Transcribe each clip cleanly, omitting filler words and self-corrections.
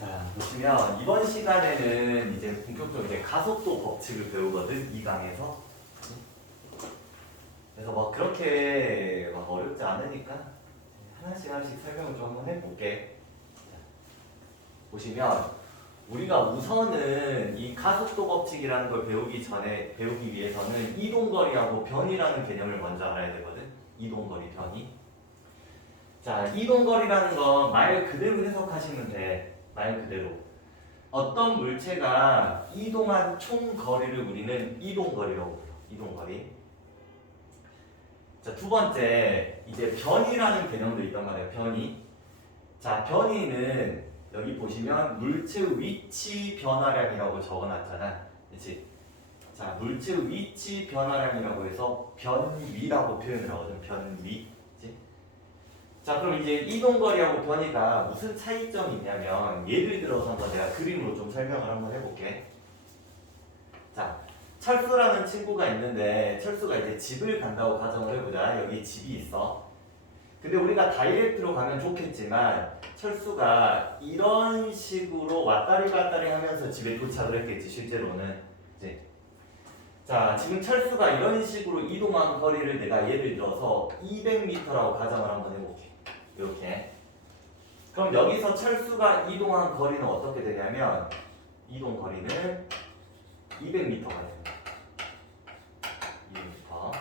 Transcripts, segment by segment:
자, 보시면 이번 시간에는 이제 본격적으로 이제 가속도 법칙을 배우거든, 이 강에서. 그래서 뭐 그렇게 막 어렵지 않으니까 하나씩 하나씩 설명을 좀 한번 해볼게. 보시면 우리가 우선은 이 가속도 법칙이라는 걸 배우기 위해서는 이동거리하고 변이라는 개념을 먼저 알아야 되거든. 이동거리, 변이. 자, 이동거리라는 건 말 그대로 해석하시면 돼. 말 그대로. 어떤 물체가 이동한 총 거리를 우리는 이동거리라고 불러. 이동거리. 자, 두 번째, 이제 변이라는 개념도 있단 말이에요. 변이. 자, 변이는 여기 보시면 물체의 위치 변화량이라고 적어놨잖아. 그렇지? 자, 물체의 위치 변화량이라고 해서 변위라고 표현을 하거든. 변위. 그렇지? 자, 그럼 이제 이동거리하고 변이가 무슨 차이점이 있냐면, 예를 들어서 한번 내가 그림으로 좀 설명을 한번 해볼게. 자, 철수라는 친구가 있는데, 철수가 이제 집을 간다고 가정을 해보자. 여기 집이 있어. 근데 우리가 다이렉트로 가면 좋겠지만, 철수가 이런 식으로 왔다리 갔다리 하면서 집에 도착을 했겠지, 실제로는. 이제. 자, 지금 철수가 이런 식으로 이동한 거리를 내가 예를 들어서 200m라고 가정을 한번 해볼게. 이렇게. 그럼 여기서 철수가 이동한 거리는 어떻게 되냐면, 이동 거리는 200m가 됩니다. 200m.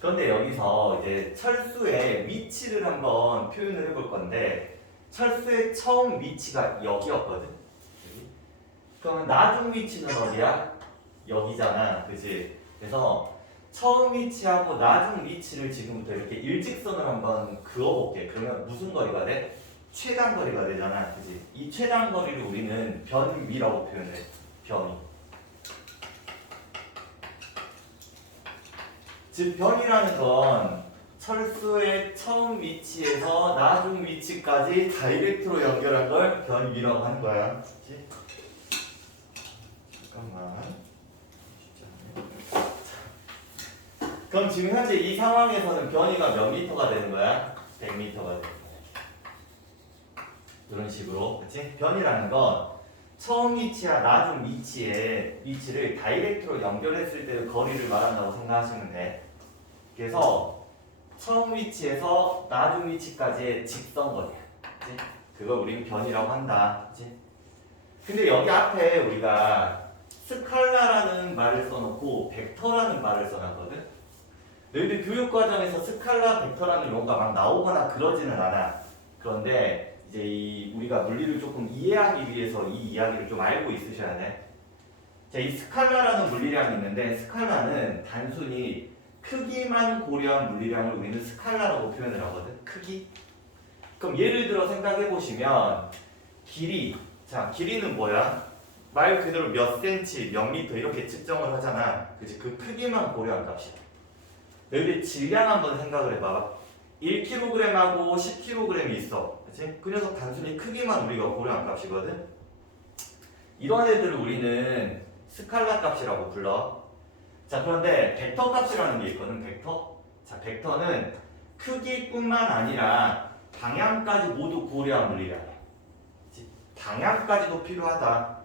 그런데 여기서 이제 철수의 위치를 한번 표현을 해볼 건데, 철수의 처음 위치가 여기였거든. 그러면 나중 위치는 어디야? 여기잖아, 그치? 그래서 처음 위치하고 나중 위치를 지금부터 이렇게 일직선을 한번 그어볼게. 그러면 무슨 거리가 돼? 최단 거리가 되잖아, 그치? 이 최단 거리를 우리는 변위라고 표현해. 변위. 즉 변이라는 건 철수의 처음 위치에서 나중 위치까지 다이렉트로 연결한 걸 변위라고 하는 거야. 그치? 잠깐만. 그럼 지금 현재 이 상황에서는 변이가 몇 미터가 되는 거야? 100m가 되는 거야. 이런 식으로. 그치? 변이라는 건 처음 위치와 나중 위치를 다이렉트로 연결했을 때의 거리를 말한다고 생각하시면 돼. 그래서 처음 위치에서 나중 위치까지의 직선거리야. 그치? 그걸 우리는 변이라고 한다. 그치? 근데 여기 앞에 우리가 스칼라라는 말을 써놓고 벡터라는 말을 써놨거든? 너희들 교육과정에서 스칼라, 벡터라는 용어가 막 나오거나 그러지는 않아. 그런데 이제 우리가 물리를 조금 이해하기 위해서 이 이야기를 좀 알고 있으셔야 돼. 자, 이 스칼라라는 물리량이 있는데, 스칼라는 단순히 크기만 고려한 물리량을 우리는 스칼라라고 표현을 하거든. 크기. 그럼 예를 들어 생각해 보시면 길이. 자, 길이는 뭐야? 말 그대로 몇 센치, 몇 미터 이렇게 측정을 하잖아. 그치? 그 크기만 고려한 값이야. 너희들 질량 한번 생각을 해봐. 1kg하고 10kg이 있어. 그치? 그 녀석 단순히 크기만 우리가 고려한 값이거든. 이런 애들을 우리는 스칼라 값이라고 불러. 자, 그런데 벡터 값이라는 게 있거든. 벡터. 자, 벡터는 크기뿐만 아니라 방향까지 모두 고려한 물리량이야. 방향까지도 필요하다.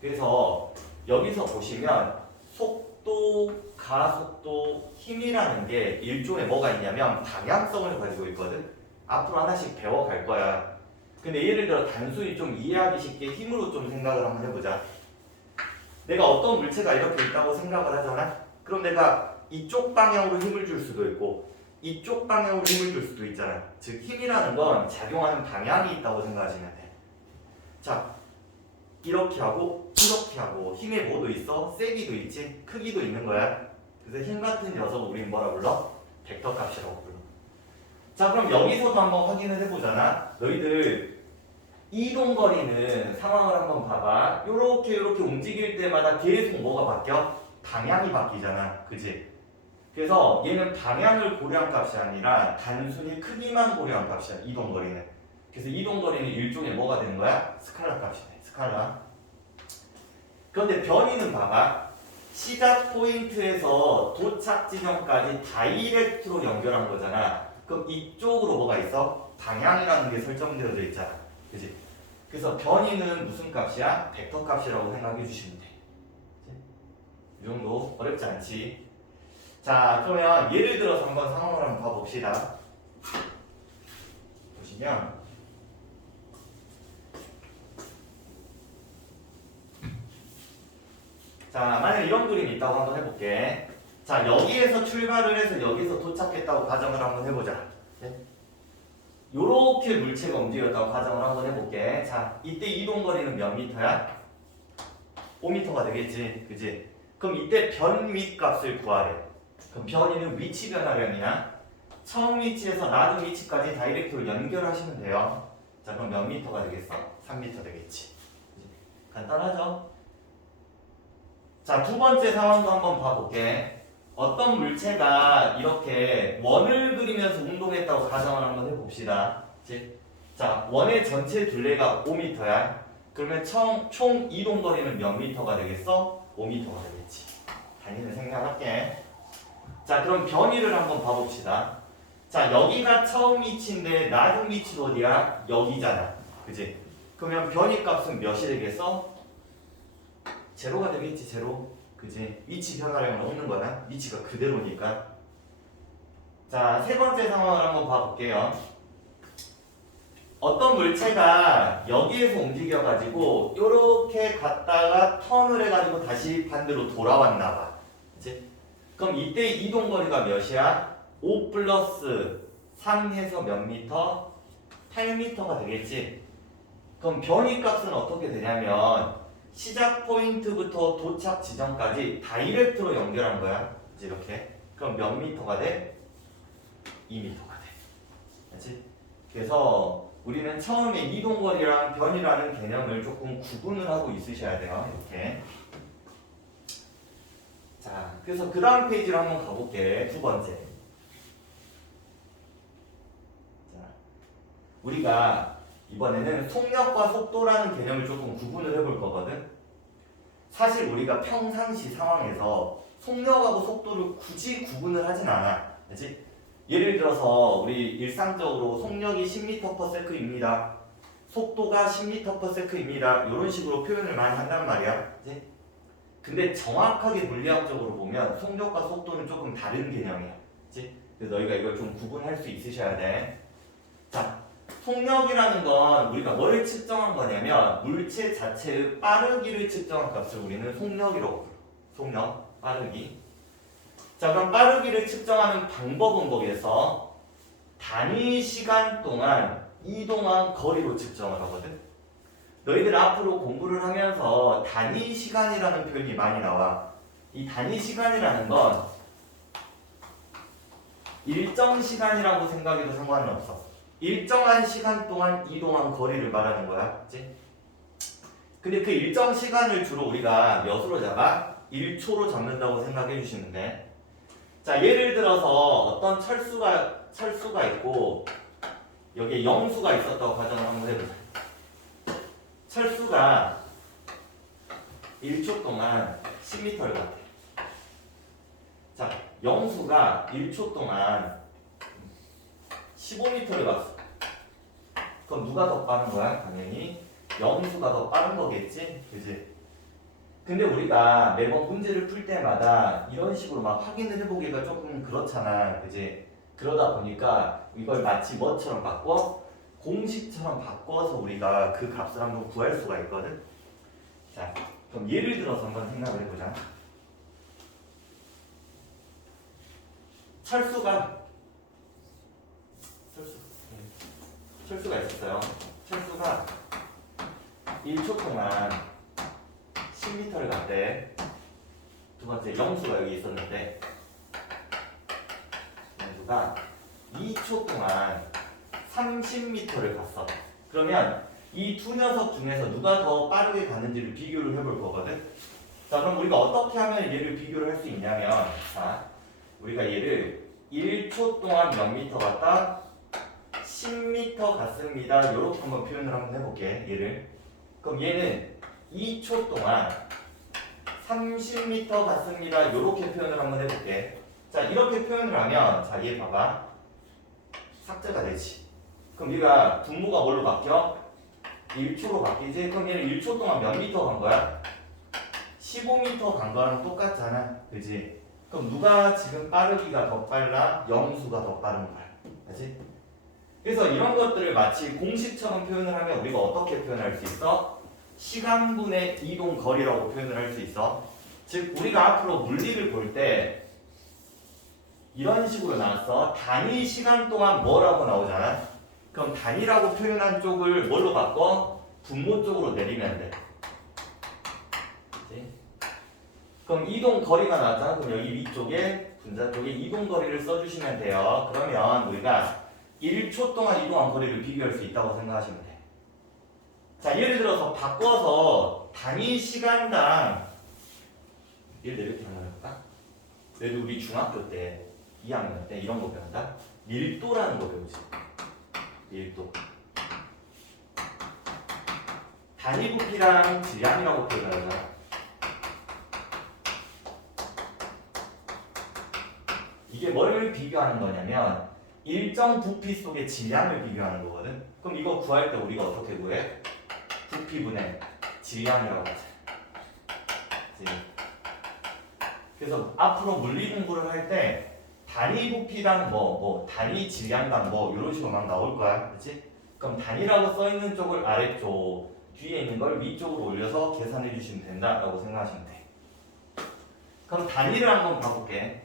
그래서 여기서 보시면 속도, 가속도, 힘이라는 게 일종의 뭐가 있냐면 방향성을 가지고 있거든. 앞으로 하나씩 배워갈 거야. 근데 예를 들어 단순히 좀 이해하기 쉽게 힘으로 좀 생각을 한번 해보자. 내가 어떤 물체가 이렇게 있다고 생각을 하잖아. 그럼 내가 이쪽 방향으로 힘을 줄 수도 있고 이쪽 방향으로 힘을 줄 수도 있잖아. 즉 힘이라는 건 작용하는 방향이 있다고 생각하시면 돼. 자, 이렇게 하고 이렇게 하고 힘에 뭐도 있어? 세기도 있지? 크기도 있는 거야. 그래서 힘 같은 녀석을 우리는 뭐라 불러? 벡터 값이라고 불러. 자, 그럼 여기서도 한번 확인을 해보잖아. 너희들 이동거리는 상황을 한번 봐봐. 요렇게 움직일 때마다 계속 뭐가 바뀌어? 방향이 바뀌잖아. 그지? 그래서 얘는 방향을 고려한 값이 아니라 단순히 크기만 고려한 값이야. 이동거리는. 그래서 이동거리는 일종의 뭐가 되는 거야? 스칼라 값이 돼. 스칼라. 그런데 변이는 봐봐. 시작 포인트에서 도착 지점까지 다이렉트로 연결한 거잖아. 그럼 이쪽으로 뭐가 있어? 방향이라는 게 설정되어져 있잖아. 그지? 그래서 변이는 무슨 값이야? 벡터 값이라고 생각해 주시면 돼. 그치? 이 정도 어렵지 않지? 자, 그러면 예를 들어서 한번 상황을 한번 봐봅시다. 보시면 자, 만약 이런 그림이 있다고 한번 해볼게. 자, 여기에서 출발을 해서 여기서 도착했다고 가정을 한번 해보자. 네? 요렇게 물체가 움직였다고 가정을 한번 해볼게. 자, 이때 이동거리는 몇 미터야? 5미터가 되겠지. 그지? 그럼 이때 변 윗값을 구하래. 그럼 변이는 위치 변화량이야. 처음 위치에서 나중 위치까지 다이렉트로 연결하시면 돼요. 자, 그럼 몇 미터가 되겠어? 3미터 되겠지. 그지? 간단하죠? 자, 두 번째 상황도 한번 봐볼게. 어떤 물체가 이렇게 원을 그리면서 운동했다고 가정을 한번 해봅시다. 그치? 자, 원의 전체 둘레가 5m야. 그러면 총 이동거리는 몇 미터가 되겠어? 5m가 되겠지. 단위는 생략할게. 자, 그럼 변이를 한번 봐봅시다. 자, 여기가 처음 위치인데 나중 위치가 어디야? 여기잖아. 그치? 그러면 변이 값은 몇이 되겠어? 제로가 되겠지, 제로. 그지? 위치 변화량을 얻는 거나 위치가 그대로니까. 자, 세 번째 상황을 한번 봐볼게요. 어떤 물체가 여기에서 움직여가지고 이렇게 갔다가 턴을 해가지고 다시 반대로 돌아왔나 봐. 그치? 그럼 이때 이동거리가 몇이야? 5 플러스 3 해서 몇 미터? 8미터가 되겠지? 그럼 변이 값은 어떻게 되냐면 시작 포인트부터 도착 지점까지 다이렉트로 연결한 거야. 이렇게. 그럼 몇 미터가 돼? 2미터가 돼. 그렇지? 그래서 우리는 처음에 이동거리랑 변이라는 개념을 조금 구분을 하고 있으셔야 돼요. 이렇게. 자, 그래서 그 다음 페이지로 한번 가볼게. 두 번째. 자, 우리가 이번에는 속력과 속도라는 개념을 조금 구분을 해볼 거거든. 사실 우리가 평상시 상황에서 속력하고 속도를 굳이 구분을 하진 않아. 그치? 예를 들어서 우리 일상적으로 속력이 10m/s입니다. 속도가 10m/s입니다. 이런 식으로 표현을 많이 한단 말이야. 그치? 근데 정확하게 물리학적으로 보면 속력과 속도는 조금 다른 개념이야. 그치? 그래서 너희가 이걸 좀 구분할 수 있으셔야 돼. 자, 속력이라는 건 우리가 뭐를 측정한 거냐면 물체 자체의 빠르기를 측정한 값을 우리는 속력이라고 불러. 속력, 빠르기. 자, 그럼 빠르기를 측정하는 방법은 뭐겠어? 단위 시간 동안 이동한 거리로 측정을 하거든. 너희들 앞으로 공부를 하면서 단위 시간이라는 표현이 많이 나와. 이 단위 시간이라는 건 일정 시간이라고 생각해도 상관은 없어. 일정한 시간 동안 이동한 거리를 말하는 거야. 그치? 근데 그 일정 시간을 주로 우리가 몇으로 잡아? 1초로 잡는다고 생각해 주시면 돼. 자, 예를 들어서 어떤 철수가 있고 여기에 영수가 있었다고 가정을 한번 해보자. 철수가 1초 동안 10m를 갔대. 자, 영수가 1초 동안 15m를 갔어. 그럼 누가 더 빠른 거야? 당연히 영수가 더 빠른 거겠지? 그지? 근데 우리가 매번 문제를 풀 때마다 이런 식으로 막 확인을 해보기가 조금 그렇잖아. 그지? 그러다 보니까 이걸 마치 뭐처럼 바꿔? 공식처럼 바꿔서 우리가 그 값을 한번 구할 수가 있거든? 자, 그럼 예를 들어서 한번 생각을 해보자. 철수가 있었어요. 철수가 1초 동안 10m를 갔대. 두 번째 영수가 여기 있었는데 영수가 2초 동안 30m를 갔어. 그러면 이 두 녀석 중에서 누가 더 빠르게 갔는지를 비교를 해볼 거거든. 자, 그럼 우리가 어떻게 하면 얘를 비교를 할 수 있냐면, 자, 우리가 얘를 1초 동안 몇 미터 갔다 10m 갔습니다. 이렇게 한번 표현을 한번 해볼게. 얘를. 그럼 얘는 2초 동안 30m 갔습니다. 이렇게 표현을 한번 해볼게. 자, 이렇게 표현을 하면, 자, 얘 봐봐. 삭제가 되지. 그럼 얘가 분모가 뭘로 바뀌어? 1초로 바뀌지? 그럼 얘는 1초 동안 몇 미터 간 거야? 15m 간 거랑 똑같잖아. 그지? 그럼 누가 지금 빠르기가 더 빨라? 영수가 더 빠른 거야. 그지? 그래서 이런 것들을 마치 공식처럼 표현을 하면 우리가 어떻게 표현할 수 있어? 시간분의 이동 거리라고 표현을 할 수 있어. 즉 우리가 앞으로 물리를 볼 때 이런 식으로 나왔어. 단위 시간 동안 뭐라고 나오잖아. 그럼 단위라고 표현한 쪽을 뭘로 바꿔? 분모 쪽으로 내리면 돼. 그치? 그럼 이동 거리가 나왔잖아. 그럼 여기 위쪽에 분자 쪽에 이동 거리를 써주시면 돼요. 그러면 우리가 1초 동안 이동한 거리를 비교할 수 있다고 생각하시면 돼. 자, 예를 들어서 바꿔서 단위 시간당 예를 이렇게 한번 해볼까? 그래도 우리 중학교 때 2학년 때 이런 거 배운다. 밀도라는 거 배우지. 밀도. 단위 부피랑 질량이라고 표현하잖아. 이게 뭘 비교하는 거냐면 일정 부피 속의 질량을 비교하는 거거든. 그럼 이거 구할 때 우리가 어떻게 구해? 부피분의 질량이라고 하자. 그래서 앞으로 물리 공부를 할 때 단위 부피당 단위 질량당 이런 식으로 막 나올 거야. 그렇지? 그럼 단위라고 써 있는 쪽을 아래쪽, 뒤에 있는 걸 위쪽으로 올려서 계산해 주시면 된다라고 생각하시면 돼. 그럼 단위를 한번 봐볼게.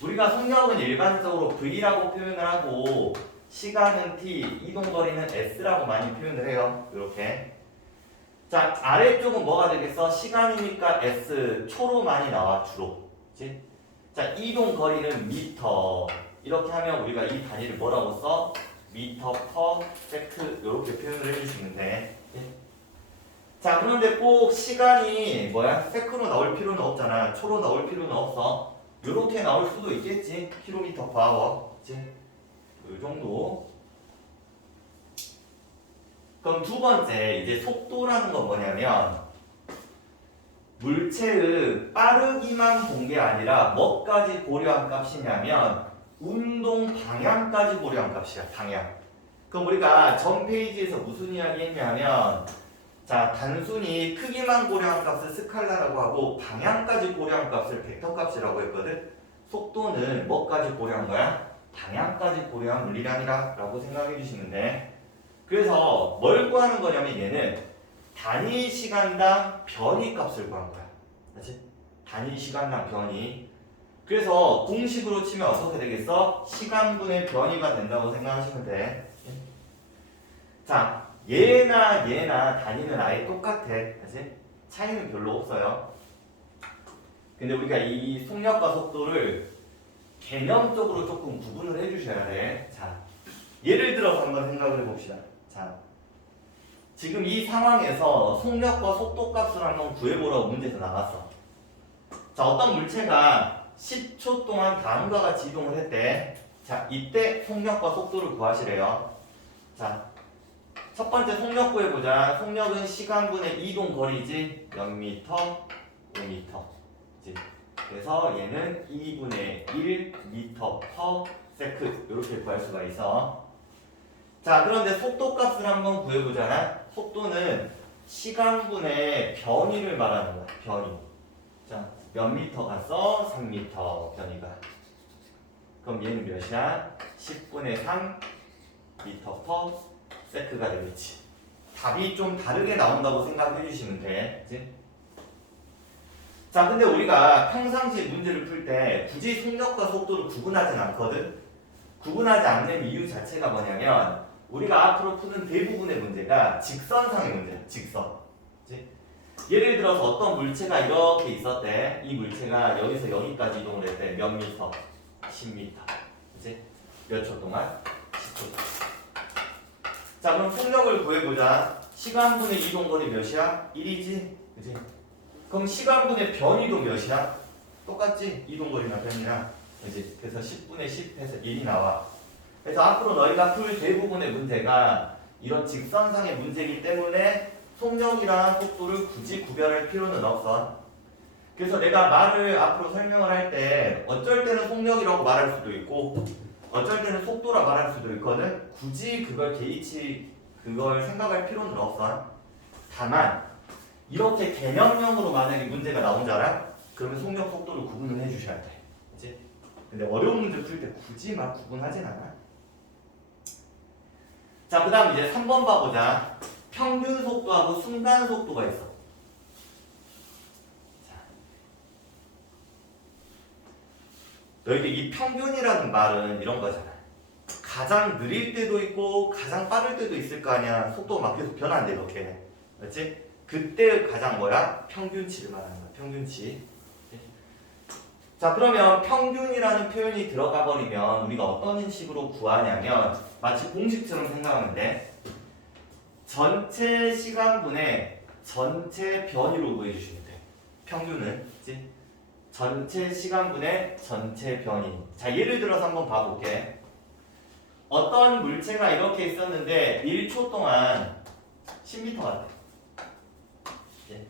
우리가 속력은 일반적으로 V라고 표현을 하고 시간은 T, 이동거리는 S라고 많이 표현을 해요. 이렇게. 자, 아래쪽은 뭐가 되겠어? 시간이니까 S, 초로 많이 나와, 주로. 그치? 자, 이동거리는 미터. 이렇게 하면 우리가 이 단위를 뭐라고 써? 미터 퍼 세크 이렇게 표현을 해주시면 돼. 자, 그런데 꼭 시간이 세크로 나올 필요는 없잖아. 초로 나올 필요는 없어. 이렇게 나올 수도 있겠지. 킬로미터 퍼 아워. 그치? 이 정도. 그럼 두 번째, 이제 속도라는 건 뭐냐면 물체의 빠르기만 본 게 아니라 뭐까지 고려한 값이냐면 운동 방향까지 고려한 값이야. 방향. 그럼 우리가 전 페이지에서 무슨 이야기 했냐면 자, 단순히 크기만 고려한 값을 스칼라라고 하고 방향까지 고려한 값을 벡터 값이라고 했거든. 속도는 뭐까지 고려한 거야? 방향까지 고려한 물리량이다 라고 생각해 주시면 돼. 그래서 뭘 구하는 거냐면 얘는 단위 시간당 변이 값을 구한 거야. 그렇지? 단위 시간당 변이. 그래서 공식으로 치면 어떻게 되겠어? 시간분의 변이가 된다고 생각하시면 돼. 자, 얘나 단위는 아예 똑같아. 그렇지? 차이는 별로 없어요. 근데 우리가 이 속력과 속도를 개념적으로 조금 구분을 해주셔야 돼. 자, 예를 들어서 한번 생각을 해봅시다. 자, 지금 이 상황에서 속력과 속도 값을 한번 구해보라고 문제에서 나왔어. 자, 어떤 물체가 10초 동안 다음과 같이 이동을 했대. 자, 이때 속력과 속도를 구하시래요. 자, 첫 번째 속력 구해보자. 속력은 시간분의 이동 거리지. 몇 미터? 5미터. 그래서 얘는 2분의 1 미터 퍼 세크 이렇게 구할 수가 있어. 자, 그런데 속도 값을 한번 구해보잖아. 속도는 시간분의 변이를 말하는 거야. 변이. 자, 몇 미터 갔어? 3미터 변이가. 그럼 얘는 몇이야? 10분의 3 미터 퍼 세크가 되겠지. 답이 좀 다르게 나온다고 생각해 주시면 돼. 그치? 자, 근데 우리가 평상시 문제를 풀 때 굳이 속력과 속도를 구분하진 않거든. 구분하지 않는 이유 자체가 뭐냐면 우리가 앞으로 푸는 대부분의 문제가 직선상의 문제야. 직선. 그치? 예를 들어서 어떤 물체가 이렇게 있었대. 이 물체가 여기서 여기까지 이동을 했대. 몇 미터? 10미터. 그치? 몇 초 동안? 10초 동안. 자, 그럼 속력을 구해보자. 시간분의 이동거리 몇이야? 1이지? 그치? 그럼 시간분의 변이도 몇이야? 똑같지? 이동거리나 변이나. 그치? 그래서 10분의 10해서 1이 나와. 그래서 앞으로 너희가 풀 대부분의 문제가 이런 직선상의 문제이기 때문에 속력이랑 속도를 굳이 구별할 필요는 없어. 그래서 내가 말을 앞으로 설명을 할 때 어쩔 때는 속력이라고 말할 수도 있고 어쩔 때는 속도라 말할 수도 있거든. 굳이 그걸 그걸 생각할 필요는 없어. 다만 이렇게 개념형으로 만약에 문제가 나온 줄 알아? 그러면 속력 속도를 구분을 해주셔야 돼. 그치? 근데 어려운 문제 풀 때 굳이 막 구분하진 않아. 자, 그 다음 이제 3번 봐보자. 평균 속도하고 순간 속도가 있어. 자, 너희들 이 평균이라는 말은 이런 거잖아. 가장 느릴 때도 있고 가장 빠를 때도 있을 거 아니야. 속도가 막 계속 변화한대 이렇게. 맞지? 그때 가장 뭐야? 평균치를 말하는 거야. 평균치. 자, 그러면 평균이라는 표현이 들어가 버리면 우리가 어떤 식으로 구하냐면 마치 공식처럼 생각하면 돼. 전체 시간분의 전체 변위로 구해주시면 돼. 평균은, 그치? 전체 시간분의 전체 변위. 자, 예를 들어서 한번 봐볼게. 어떤 물체가 이렇게 있었는데 1초 동안 10m가 돼.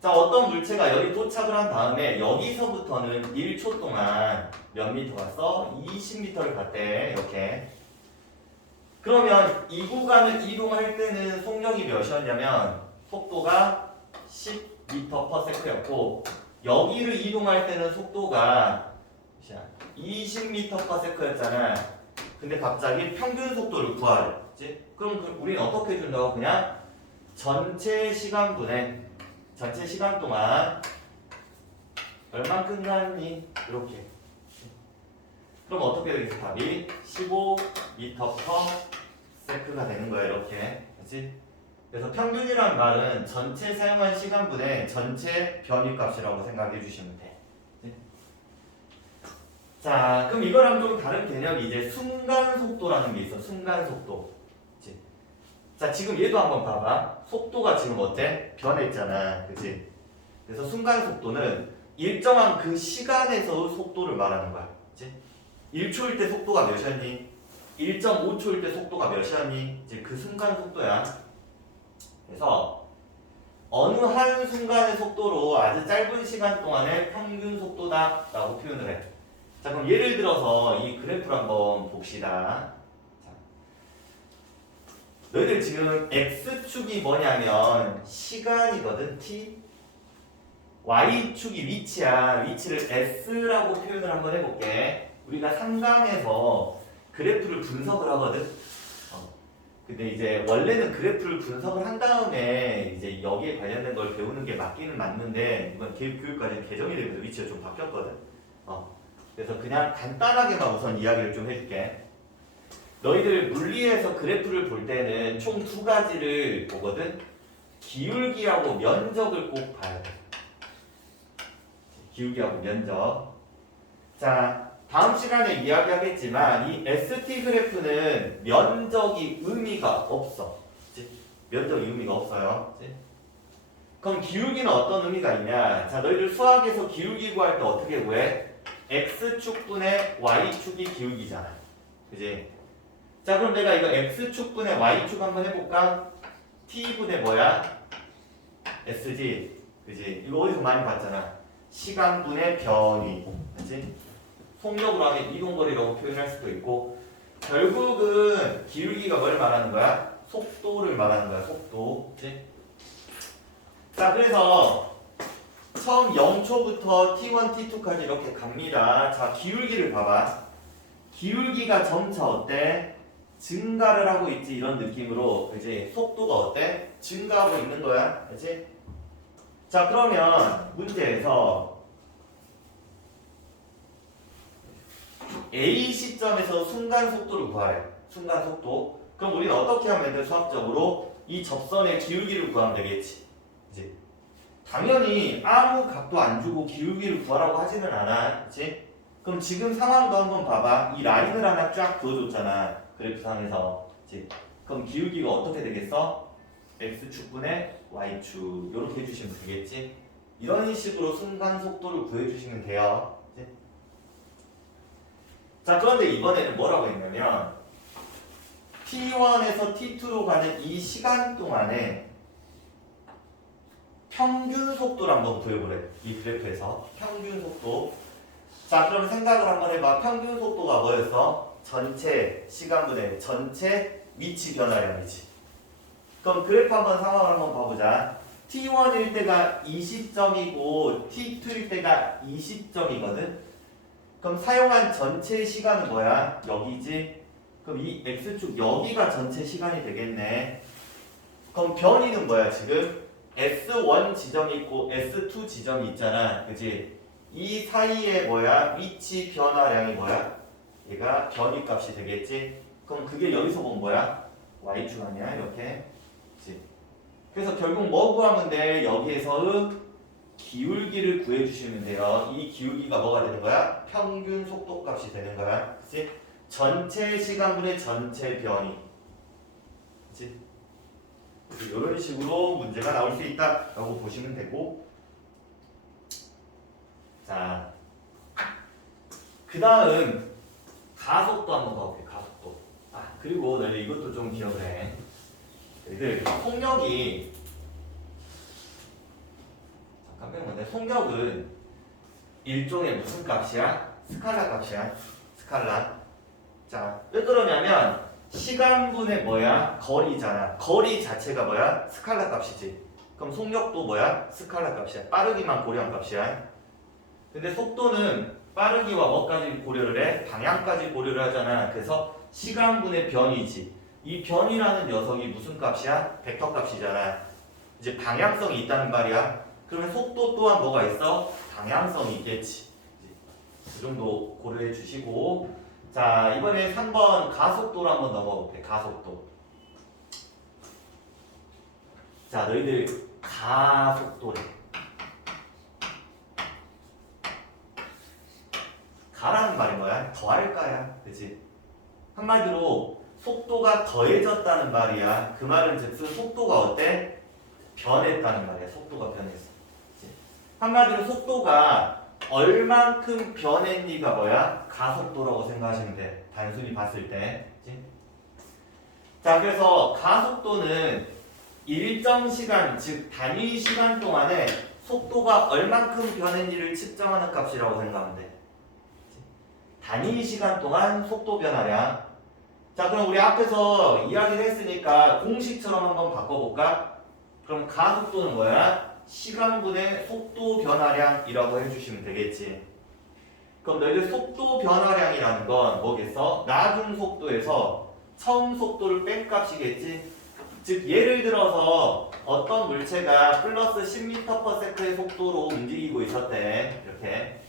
자, 어떤 물체가 여기 도착을 한 다음에 여기서부터는 1초 동안 몇 미터 갔어? 20m를 갔대. 이렇게. 그러면 이 구간을 이동할 때는 속력이 몇이었냐면 속도가 10m/s였고 여기를 이동할 때는 속도가 20m/s였잖아. 근데 갑자기 평균 속도를 구하래. 그치? 그럼 우리는 어떻게 준다고? 그냥 전체 시간분의 전체 시간 동안 얼만큼 갔니? 이렇게. 그럼 어떻게 되겠어? 답이 15m/s가 되는 거야. 이렇게. 그렇지? 그래서 평균이란 말은 전체 사용한 시간분의 전체 변위값이라고 생각해 주시면 돼. 그치? 자, 그럼 이거랑 좀 다른 개념이 이제 순간 속도라는 게 있어. 순간 속도. 그치? 자, 지금 얘도 한번 봐봐. 속도가 지금 어때? 변했잖아. 그치? 그래서 순간 속도는 일정한 그 시간에서 속도를 말하는 거야. 그치? 1초일 때 속도가 몇이었니? 1.5초일 때 속도가 몇이었니? 이제 그 순간 속도야. 그래서 어느 한 순간의 속도로 아주 짧은 시간 동안의 평균 속도다 라고 표현을 해. 자, 그럼 예를 들어서 이 그래프를 한번 봅시다. 너희들 지금 X축이 뭐냐면 시간이거든. T. Y축이 위치야. 위치를 S라고 표현을 한번 해볼게. 우리가 3강에서 그래프를 분석을 하거든. 근데 이제 원래는 그래프를 분석을 한 다음에 이제 여기에 관련된 걸 배우는 게 맞기는 맞는데 이번 교육까지 개정이 되면서 위치가 좀 바뀌었거든. 그래서 그냥 간단하게만 우선 이야기를 좀 해줄게. 너희들 물리에서 그래프를 볼 때는 총 두 가지를 보거든. 기울기하고 면적을 꼭 봐야 돼. 기울기하고 면적. 자, 다음 시간에 이야기하겠지만 이 ST 그래프는 면적이 의미가 없어. 그치? 면적이 의미가 없어요. 그치? 그럼 기울기는 어떤 의미가 있냐? 자, 너희들 수학에서 기울기 구할 때 어떻게 구해? X축분의 Y축이 기울기잖아. 그치? 자, 그럼 내가 이거 X축분의 Y축 한번 해볼까? T분의 뭐야? SG. 그지? 이거 어디서 많이 봤잖아. 시간분의 변위. 그치? 속력으로 하면 이동거리라고 표현할 수도 있고, 결국은 기울기가 뭘 말하는 거야? 속도를 말하는 거야. 속도. 그치? 자, 그래서 처음 0초부터 T1, T2까지 이렇게 갑니다. 자, 기울기를 봐봐. 기울기가 점차 어때? 증가를 하고 있지. 이런 느낌으로 이제 속도가 어때? 증가하고 있는 거야. 그치? 자, 그러면 문제에서 A 시점에서 순간 속도를 구하래. 순간 속도. 그럼 우리는 어떻게 하면 돼? 수학적으로 이 접선의 기울기를 구하면 되겠지. 그치? 당연히 아무 값도 안 주고 기울기를 구하라고 하지는 않아. 그치? 그럼 지금 상황도 한번 봐봐. 이 라인을 하나 쫙 그어줬잖아. 그래프상에서. 그치? 그럼 기울기가 어떻게 되겠어? X축분의 Y축. 이렇게 해주시면 되겠지? 이런 식으로 순간 속도를 구해주시면 돼요. 그치? 자, 그런데 이번에는 뭐라고 했냐면 T1에서 T2로 가는 이 시간 동안에 평균 속도를 한번 구해보래. 이 그래프에서 평균 속도. 자, 그럼 생각을 한번 해봐. 평균 속도가 뭐였어? 전체 시간분의 전체 위치 변화량이지. 그럼 그래프 한번 상황을 한번 봐보자. T1일 때가 20점이고 T2일 때가 20점이거든. 그럼 사용한 전체 시간은 뭐야? 여기지. 그럼 이 X축 여기가 전체 시간이 되겠네. 그럼 변이는 뭐야 지금? S1 지점이 있고 S2 지점이 있잖아. 그치? 이 사이에 뭐야? 위치 변화량이 뭐야? 얘가 변이 값이 되겠지? 그럼 그게 여기서 보면 뭐야? Y축 아니야? 이렇게. 그치? 그래서 결국 뭐 구하면 돼? 여기에서의 기울기를 구해주시면 돼요. 이 기울기가 뭐가 되는 거야? 평균 속도 값이 되는 거야. 그치? 전체 시간분의 전체 변이. 그치? 이런 식으로 문제가 나올 수 있다라고 보시면 되고, 자, 그 다음 가속도 한번 가볼게요. 가속도. 그리고 너희들 이것도 좀 기억을 해. 너희들 속력이 잠깐만, 속력은 일종의 무슨 값이야? 스칼라 값이야. 스칼라. 자, 왜 그러냐면 시간분의 뭐야? 거리잖아. 거리 자체가 뭐야? 스칼라 값이지. 그럼 속력도 뭐야? 스칼라 값이야. 빠르기만 고려한 값이야. 근데 속도는 빠르기와 뭐까지 고려를 해? 방향까지 고려를 하잖아. 그래서 시간분의 변이지. 이 변이라는 녀석이 무슨 값이야? 벡터 값이잖아. 이제 방향성이 있다는 말이야. 그러면 속도 또한 뭐가 있어? 방향성이 있겠지. 그 정도 고려해 주시고, 자, 이번에 3번 가속도로 한번 넘어볼게. 가속도. 자, 너희들 가속도래. 가라는 말이 뭐야? 더할까야. 그치? 한마디로 속도가 더해졌다는 말이야. 그 말은 즉슨 속도가 어때? 변했다는 말이야. 속도가 변했어. 그치? 한마디로 속도가 얼만큼 변했니가 뭐야? 가속도라고 생각하시면 돼. 단순히 봤을 때. 그치? 자, 그래서 가속도는 일정 시간, 즉 단위 시간 동안에 속도가 얼만큼 변했니를 측정하는 값이라고 생각하면 돼. 단위 시간 동안 속도 변화량. 자, 그럼 우리 앞에서 이야기를 했으니까 공식처럼 한번 바꿔볼까? 그럼 가속도는 뭐야? 시간분의 속도 변화량이라고 해주시면 되겠지. 그럼 너희들 속도 변화량이라는 건 뭐겠어? 나중 속도에서 처음 속도를 뺀 값이겠지. 즉 예를 들어서 어떤 물체가 플러스 10m/s의 속도로 움직이고 있었대. 이렇게.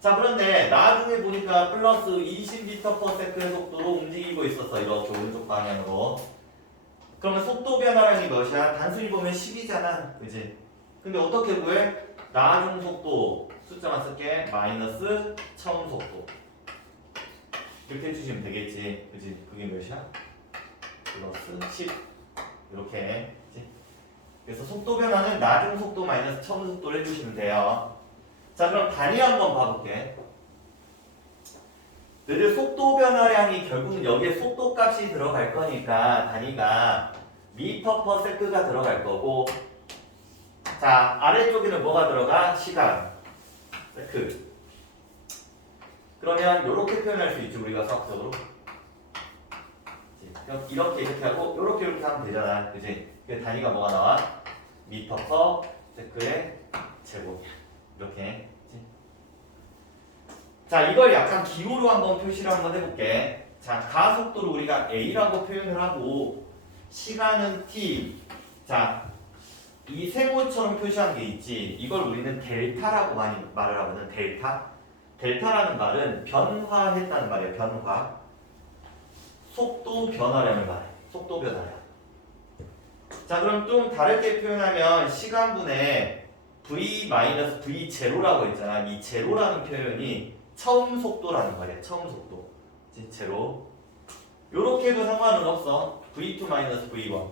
자, 그런데 나중에 보니까 플러스 20m/s의 속도로 움직이고 있었어. 이렇게 오른쪽 방향으로. 그러면 속도 변화량이 몇이야? 단순히 보면 10이잖아. 그지? 근데 어떻게 구해? 나중 속도 숫자만 쓸게. 마이너스 처음 속도. 이렇게 해주시면 되겠지. 그지? 그게 몇이야? 플러스 10. 이렇게. 그치? 그래서 속도 변화는 나중 속도 마이너스 처음 속도를 해주시면 돼요. 자, 그럼 단위 한번 봐볼게. 너희들 속도 변화량이 결국은 여기에 속도 값이 들어갈 거니까 단위가 미터/세크가 들어갈 거고, 자, 아래쪽에는 뭐가 들어가? 시간. 세크. 그러면 이렇게 표현할 수 있죠. 우리가 수학적으로. 이렇게 하고 이렇게 하면 되잖아. 그지? 그 단위가 뭐가 나와? 미터/세크의 제곱. 이렇게. 그치? 자, 이걸 약간 기호로 한번 표시를 한번 해볼게. 자, 가속도를 우리가 A라고 표현을 하고 시간은 T. 자, 이 세모처럼 표시한 게 있지. 이걸 우리는 델타라고 많이 말을 하거든. 델타. 델타라는 말은 변화했다는 말이에요. 변화. 속도 변화량을 말해. 속도 변화량. 자, 그럼 좀 다르게 표현하면 시간분의 v-v0라고 했잖아. 이 제로라는 표현이 처음 속도라는 말이야. 처음 속도. 제로. 요렇게 해도 상관은 없어. v2-v1.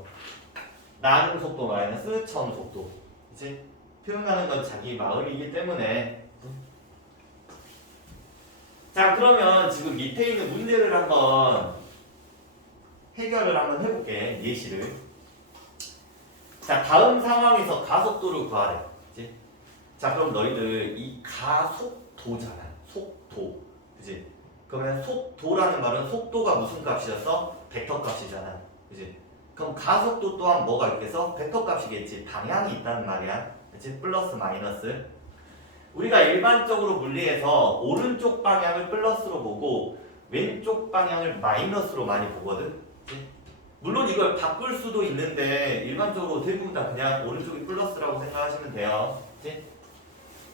나중 속도 마이너스 처음 속도. 그치? 표현하는 건 자기 마음이기 때문에. 자, 그러면 지금 밑에 있는 문제를 한번 해결을 한번 해볼게. 예시를. 자, 다음 상황에서 가속도를 구하래. 그치? 자, 그럼 너희들 이 가속도 속도잖아. 속도. 그지? 그러면 속도라는 말은 속도가 무슨 값이었어? 벡터 값이잖아. 그지? 그럼 가속도 또한 뭐가 있겠어? 벡터 값이겠지. 방향이 있다는 말이야. 그치? 플러스 마이너스. 우리가 일반적으로 물리에서 오른쪽 방향을 플러스로 보고 왼쪽 방향을 마이너스로 많이 보거든. 그치? 물론 이걸 바꿀 수도 있는데 일반적으로 대부분 다 그냥 오른쪽이 플러스라고 생각하시면 돼요. 그치?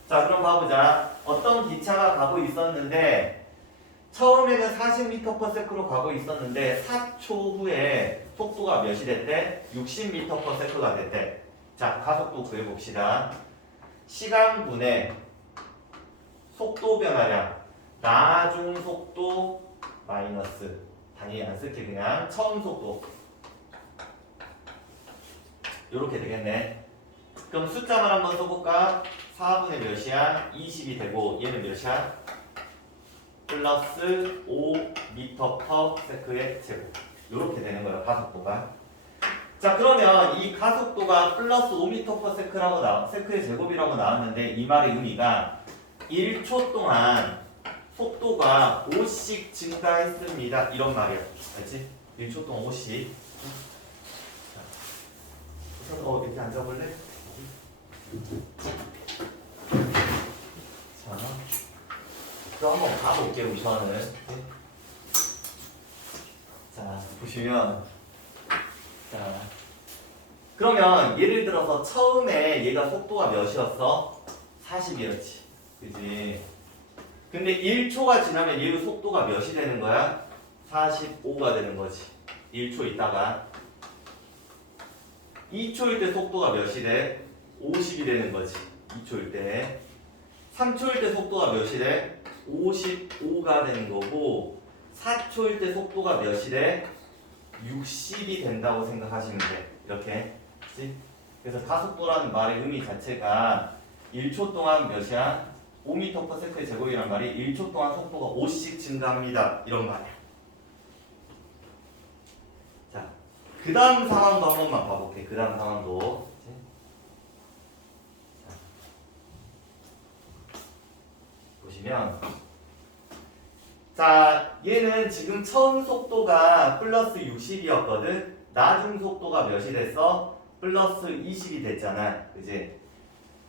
자, 그럼 봐보자. 어떤 기차가 가고 있었는데 처음에는 40m/s로 가고 있었는데 4초 후에 속도가 몇이 됐대? 60m/s가 됐대. 자, 가속도 구해봅시다. 시간분의 속도 변화량 나중 속도 마이너스 당연히 안 쓸게 그냥 처음 속도 요렇게 되겠네. 그럼 숫자만 한번 써볼까? 4분의 몇이야? 20이 되고 얘는 몇이야? 플러스 5m/s의 제곱 요렇게 되는 거야 가속도가. 자, 그러면 이 가속도가 플러스 5m/s라고 세크의 제곱이라고 나왔는데 이 말의 의미가 1초 동안 속도가 5씩 증가했습니다 이런 말이야. 알지? 1초 동안 5씩. 우선 이렇게 앉아볼래? 자, 그럼 한번 봐볼게 우선은. 자, 보시면 자, 그러면 예를 들어서 처음에 얘가 속도가 몇이었어? 40이었지. 그지? 근데 1초가 지나면 얘의 속도가 몇이 되는 거야? 45가 되는 거지. 1초 있다가 2초일 때 속도가 몇이 돼? 50이 되는 거지. 2초일 때 3초일 때 속도가 몇이 돼? 55가 되는 거고 4초일 때 속도가 몇이 돼? 60이 된다고 생각하시면 돼. 이렇게. 그치? 그래서 가속도라는 말의 의미 자체가 1초 동안 몇이야? 5m/s의 제곱이란 말이 1초 동안 속도가 5씩 증가합니다. 이런 말이야. 자, 그 다음 상황도 한 번만 봐볼게. 그 다음 상황도. 자, 보시면 자, 얘는 지금 처음 속도가 플러스 60이었거든. 나중 속도가 몇이 됐어? 플러스 20이 됐잖아. 그지?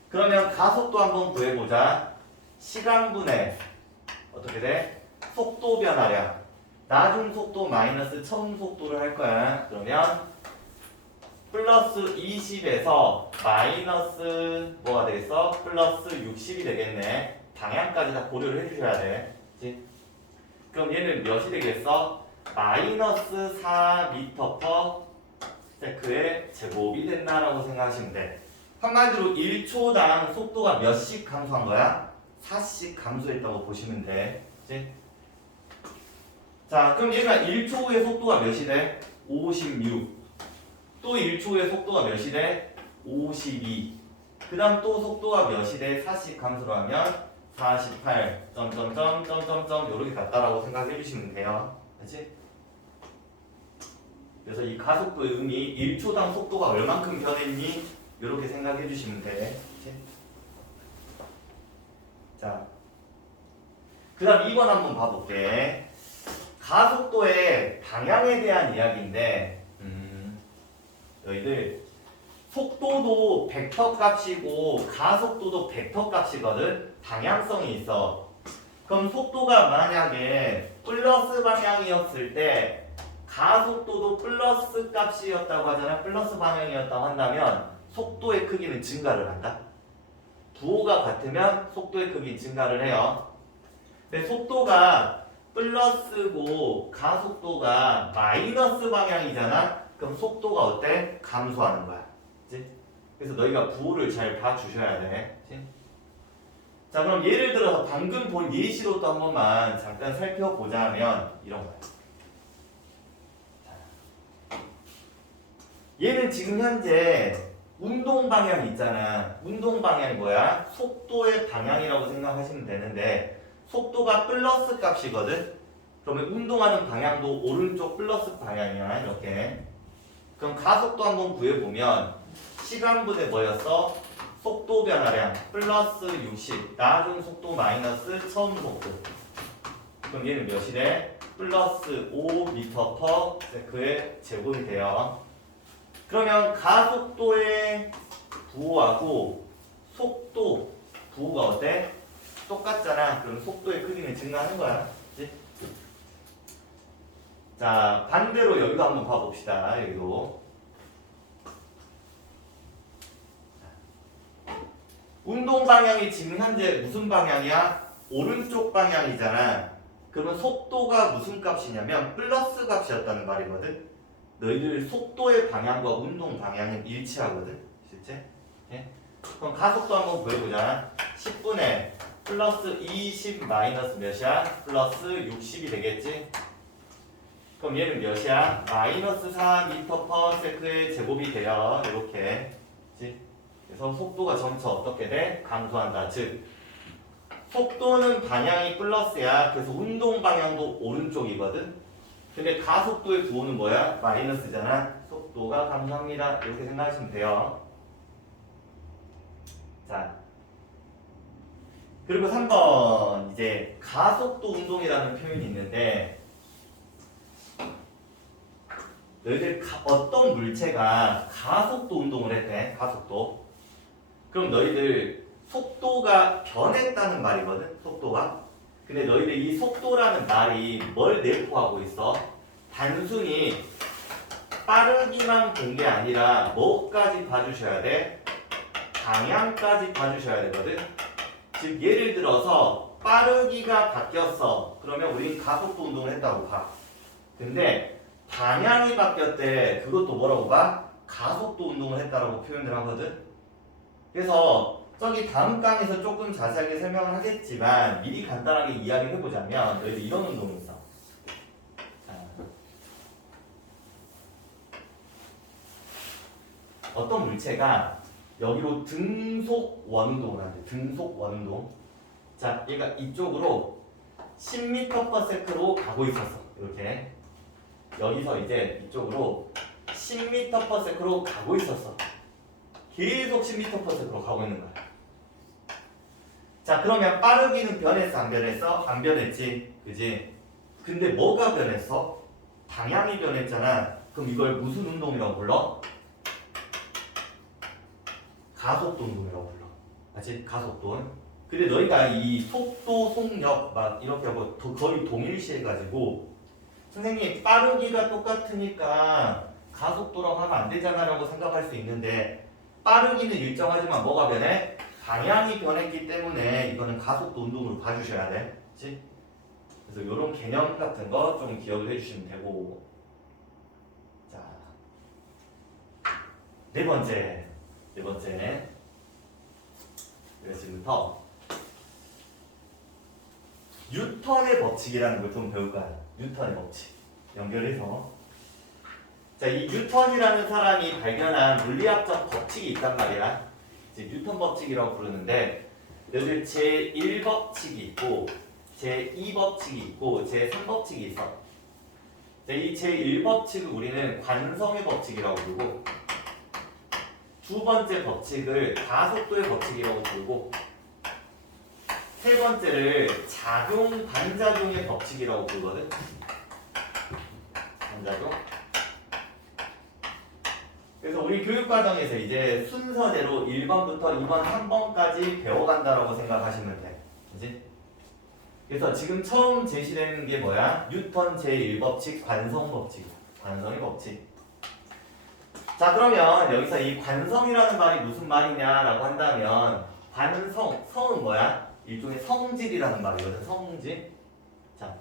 그러면 가속도 한번 구해보자. 시간분의 어떻게 돼? 속도 변화량. 나중 속도 마이너스 처음 속도를 할 거야. 그러면 플러스 20에서 마이너스 뭐가 되겠어? 플러스 60이 되겠네. 방향까지 다 고려를 해주셔야 돼. 그치? 그럼 얘는 몇이 되겠어? 마이너스 4m/s의 제곱이 된다라고 생각하시면 돼. 한마디로 1초당 속도가 몇씩 감소한 거야? 4씩 감소했다고 보시면 돼. 그치? 자, 그럼 얘가 1초 후에 속도가 몇이 돼? 56. 또 1초 후에 속도가 몇이 돼? 52. 그 다음 또 속도가 몇이 돼? 4씩 감소를 하면 48. 점점점 요렇게 갔다라고 생각해 주시면 돼요. 그치? 그래서 이 가속도의 의미 1초당 속도가 얼만큼 변했니? 요렇게 생각해 주시면 돼. 그치? 자, 그 다음 2번 한번 봐볼게. 가속도의 방향에 대한 이야기인데 너희들 속도도 벡터 값이고 가속도도 벡터 값이거든. 방향성이 있어. 그럼 속도가 만약에 플러스 방향이었을 때 가속도도 플러스 값이었다고 하잖아. 플러스 방향이었다고 한다면 속도의 크기는 증가를 한다. 부호가 같으면 속도의 크기 증가를 해요. 근데 속도가 플러스고 가속도가 마이너스 방향이잖아. 그럼 속도가 어때? 감소하는 거야. 그치? 그래서 너희가 부호를 잘 봐주셔야 돼. 그치? 자, 그럼 예를 들어서 방금 본 예시로 또 한 번만 잠깐 살펴보자면 이런 거야. 얘는 지금 현재 운동 방향이 있잖아. 운동 방향이 뭐야? 속도의 방향이라고 생각하시면 되는데 속도가 플러스 값이거든. 그러면 운동하는 방향도 오른쪽 플러스 방향이야. 이렇게. 그럼 가속도 한번 구해보면 시간분의 뭐였어? 속도 변화량 플러스 60 나중 속도 마이너스 처음 속도. 그럼 얘는 몇이래? 플러스 5m/s의 제곱이 돼요. 그러면 가속도의 부호하고 속도 부호가 어때? 똑같잖아. 그럼 속도의 크기는 증가하는 거야. 그치? 자, 반대로 여기도 한번 봐봅시다. 여기도. 운동 방향이 지금 현재 무슨 방향이야? 오른쪽 방향이잖아. 그러면 속도가 무슨 값이냐면 플러스 값이었다는 말이거든. 너희들 속도의 방향과 운동 방향은 일치하거든. 실제? 예? 그럼 가속도 한번 구해보자. 10분에 플러스 20 마이너스 몇이야? 플러스 60이 되겠지? 그럼 얘는 몇이야? 마이너스 4m/s의 제곱이 돼요. 이렇게. 그치? 그래서 속도가 점차 어떻게 돼? 감소한다. 즉 속도는 방향이 플러스야. 그래서 운동 방향도 오른쪽이거든. 근데 가속도의 부호는 뭐야? 마이너스잖아. 속도가 감소합니다. 이렇게 생각하시면 돼요. 자, 그리고 3번 이제 가속도 운동이라는 표현이 있는데 너희들 어떤 물체가 가속도 운동을 했대? 가속도. 그럼 너희들 속도가 변했다는 말이거든. 속도가. 근데 너희들 이 속도라는 말이 뭘 내포하고 있어? 단순히 빠르기만 본 게 아니라 뭐까지 봐주셔야 돼? 방향까지 봐주셔야 되거든. 즉 예를 들어서 빠르기가 바뀌었어. 그러면 우린 가속도 운동을 했다고 봐. 근데 방향이 바뀌었대. 그것도 뭐라고 봐? 가속도 운동을 했다라고 표현을 하거든. 그래서 저기 다음 강에서 조금 자세하게 설명을 하겠지만 미리 간단하게 이야기를 해보자면 너희들 이런 운동이 있어. 어떤 물체가 여기로 등속 원운동을 하는데 등속 원운동. 자, 얘가 이쪽으로 10m/s로 가고 있었어. 이렇게 여기서 이제 이쪽으로 10m/s로 가고 있었어. 계속 10m/s로 가고 있는 거야. 자, 그러면 빠르기는 변했어, 안 변했어? 안 변했지, 그지? 근데 뭐가 변했어? 방향이 변했잖아. 그럼 이걸 무슨 운동이라고 불러? 가속도 운동이라고 불러. 맞지? 가속도. 근데 너희가 이 속도, 속력 막 이렇게 하고 거의 동일시해가지고 선생님 빠르기가 똑같으니까 가속도라고 하면 안 되잖아 라고 생각할 수 있는데 빠르기는 일정하지만 뭐가 변해? 방향이 변했기 때문에 이거는 가속도 운동으로 봐주셔야 돼. 그치? 그래서 이런 개념 같은 거 좀 기억을 해주시면 되고. 자, 네 번째. 지금부터 뉴턴의 법칙이라는 걸 좀 배울 거야. 뉴턴의 법칙. 연결해서. 자, 이 뉴턴이라는 사람이 발견한 물리학적 법칙이 있단 말이야. 이제 뉴턴 법칙이라고 부르는데 여기 제1법칙이 있고 제2법칙이 있고 제3법칙이 있어. 자, 이 제1법칙을 우리는 관성의 법칙이라고 부르고 두 번째 법칙을 가속도의 법칙이라고 부르고 세 번째를 작용 반작용의 법칙이라고 부르거든. 반작용. 그래서 우리 교육과정에서 이제 순서대로 1번부터 2번, 3번까지 배워간다라고 생각하시면 돼. 그치? 그래서 지금 처음 제시되는 게 뭐야? 뉴턴 제1법칙 관성법칙. 관성의 법칙. 자, 그러면 여기서 이 관성이라는 말이 무슨 말이냐라고 한다면 관성, 성은 뭐야? 일종의 성질이라는 말이거든. 성질. 자,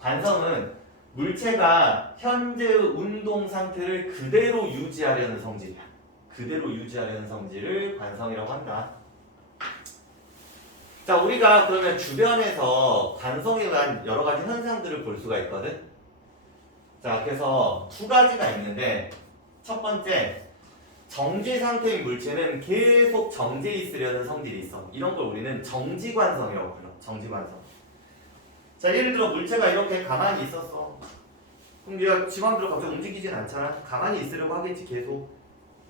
관성은 물체가 현재의 운동 상태를 그대로 유지하려는 성질이야. 그대로 유지하려는 성질을 관성이라고 한다. 자, 우리가 그러면 주변에서 관성에 대한 여러 가지 현상들을 볼 수가 있거든. 자, 그래서 두 가지가 있는데 첫 번째, 정지 상태인 물체는 계속 정지해 있으려는 성질이 있어. 이런 걸 우리는 정지관성이라고 불러. 정지관성. 자, 예를 들어 물체가 이렇게 가만히 있었어. 그럼 얘가 지 맘대로 갑자기 움직이진 않잖아. 가만히 있으려고 하겠지, 계속.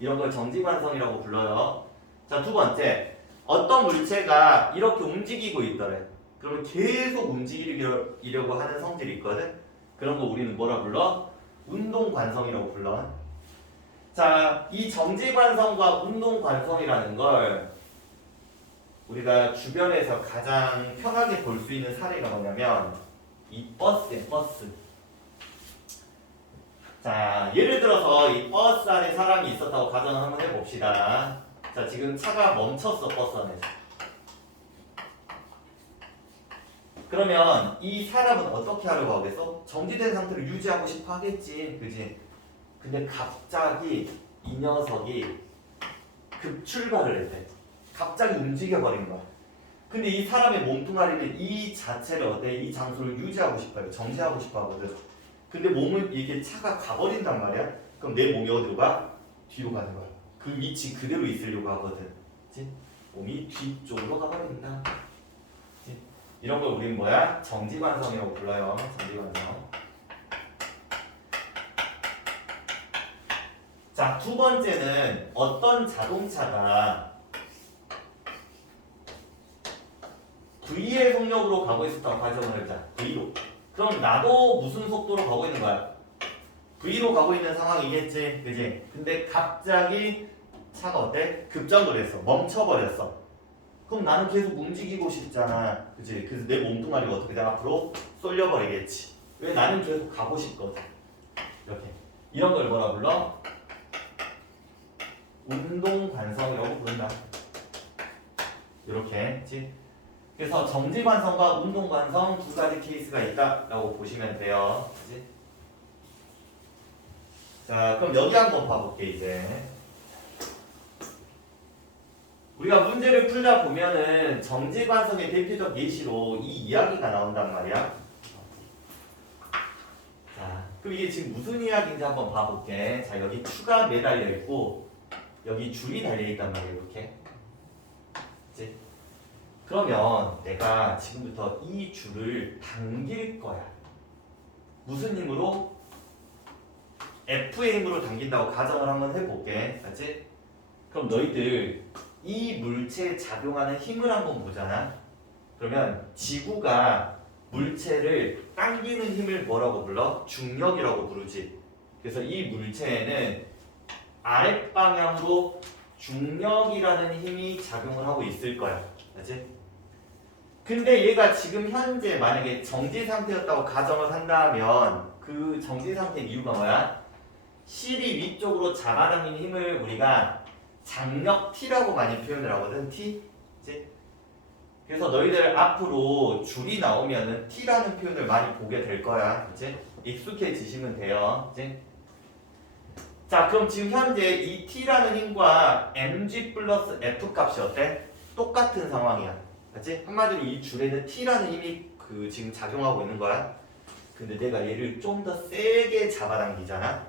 이런 걸 정지관성이라고 불러요. 자, 두 번째. 어떤 물체가 이렇게 움직이고 있더래. 그러면 계속 움직이려고 하는 성질이 있거든. 그런 거 우리는 뭐라 불러? 운동관성이라고 불러. 자, 이 정지관성과 운동관성이라는 걸 우리가 주변에서 가장 편하게 볼 수 있는 사례가 뭐냐면 이 버스야, 버스. 자, 예를 들어서 이 버스 안에 사람이 있었다고 가정을 한번 해봅시다. 자, 지금 차가 멈췄어, 버스 안에서. 그러면 이 사람은 어떻게 하려고 하겠어? 정지된 상태를 유지하고 싶어 하겠지, 그지? 근데 갑자기 이 녀석이 급출발을 했대. 갑자기 움직여버린 거야. 근데 이 사람의 몸뚱아리는 이 자체를 어때? 이 장소를 유지하고 싶어요. 정지하고 싶어 하거든. 근데 몸은 이게 차가 가버린단 말이야. 그럼 내 몸이 어디로 가? 뒤로 가는 거야. 그 위치 그대로 있으려고 하거든. 그치? 몸이 뒤쪽으로 가버린다. 그치? 이런 걸 우리는 뭐야? 정지관성이라고 불러요. 정지관성. 자, 두 번째는 어떤 자동차가 V의 속력으로 가고 있었다고 가정을 해보자. V로. 그럼 나도 무슨 속도로 가고 있는 거야? V로 가고 있는 상황이겠지, 그지? 근데 갑자기 차가 어때? 급정거를 했어. 멈춰버렸어. 그럼 나는 계속 움직이고 싶잖아, 그지? 그래서 내 몸뚱아리가 어떻게 돼? 앞으로 쏠려버리겠지. 왜? 나는 계속 가고 싶거든. 이렇게. 이런 걸 뭐라 불러? 운동관성이라고 부른다. 이렇게, 그치? 그래서 정지관성과 운동관성 두 가지 케이스가 있다라고 보시면 돼요. 그치? 자, 그럼 여기 한번 봐볼게, 이제. 우리가 문제를 풀다 보면은 정지관성의 대표적 예시로 이 이야기가 나온단 말이야. 자, 그럼 이게 지금 무슨 이야기인지 한번 봐볼게. 자, 여기 추가 매달려 있고, 여기 줄이 달려있단 말이에요, 이렇게. 그치? 그러면 내가 지금부터 이 줄을 당길 거야. 무슨 힘으로? F의 힘으로 당긴다고 가정을 한번 해볼게. 알지? 그럼 너희들 이 물체에 작용하는 힘을 한번 보잖아. 그러면 지구가 물체를 당기는 힘을 뭐라고 불러? 중력이라고 부르지. 그래서 이 물체에는 아랫방향으로 중력이라는 힘이 작용을 하고 있을 거야. 알지? 근데 얘가 지금 현재 만약에 정지 상태였다고 가정을 한다면 그 정지 상태의 이유가 뭐야? 실이 위쪽으로 잡아당기는 힘을 우리가 장력 T라고 많이 표현을 하거든. T? 그치? 그래서 너희들 앞으로 줄이 나오면은 T라는 표현을 많이 보게 될 거야. 그치? 익숙해지시면 돼요. 그치? 자, 그럼 지금 현재 이 T라는 힘과 mg 플러스 F 값이 어때? 똑같은 상황이야. 그치? 한마디로 이 줄에는 T라는 힘이 지금 작용하고 있는 거야. 근데 내가 얘를 좀 더 세게 잡아당기잖아.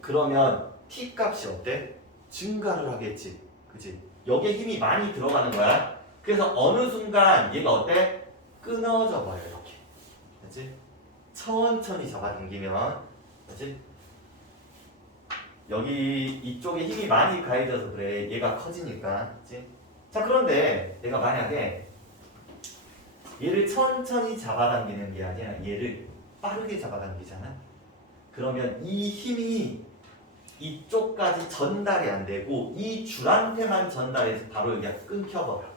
그러면 T 값이 어때? 증가를 하겠지. 그치? 여기에 힘이 많이 들어가는 거야. 그래서 어느 순간 얘가 어때? 끊어져 버려, 이렇게. 그치? 천천히 잡아당기면. 그치? 여기 이쪽에 힘이 많이 가해져서 그래. 얘가 커지니까. 그치? 자, 그런데 내가 만약에 얘를 천천히 잡아당기는 게 아니라 얘를 빠르게 잡아당기잖아. 그러면 이 힘이 이쪽까지 전달이 안 되고 이 줄한테만 전달해서 바로 여기가 끊겨버려.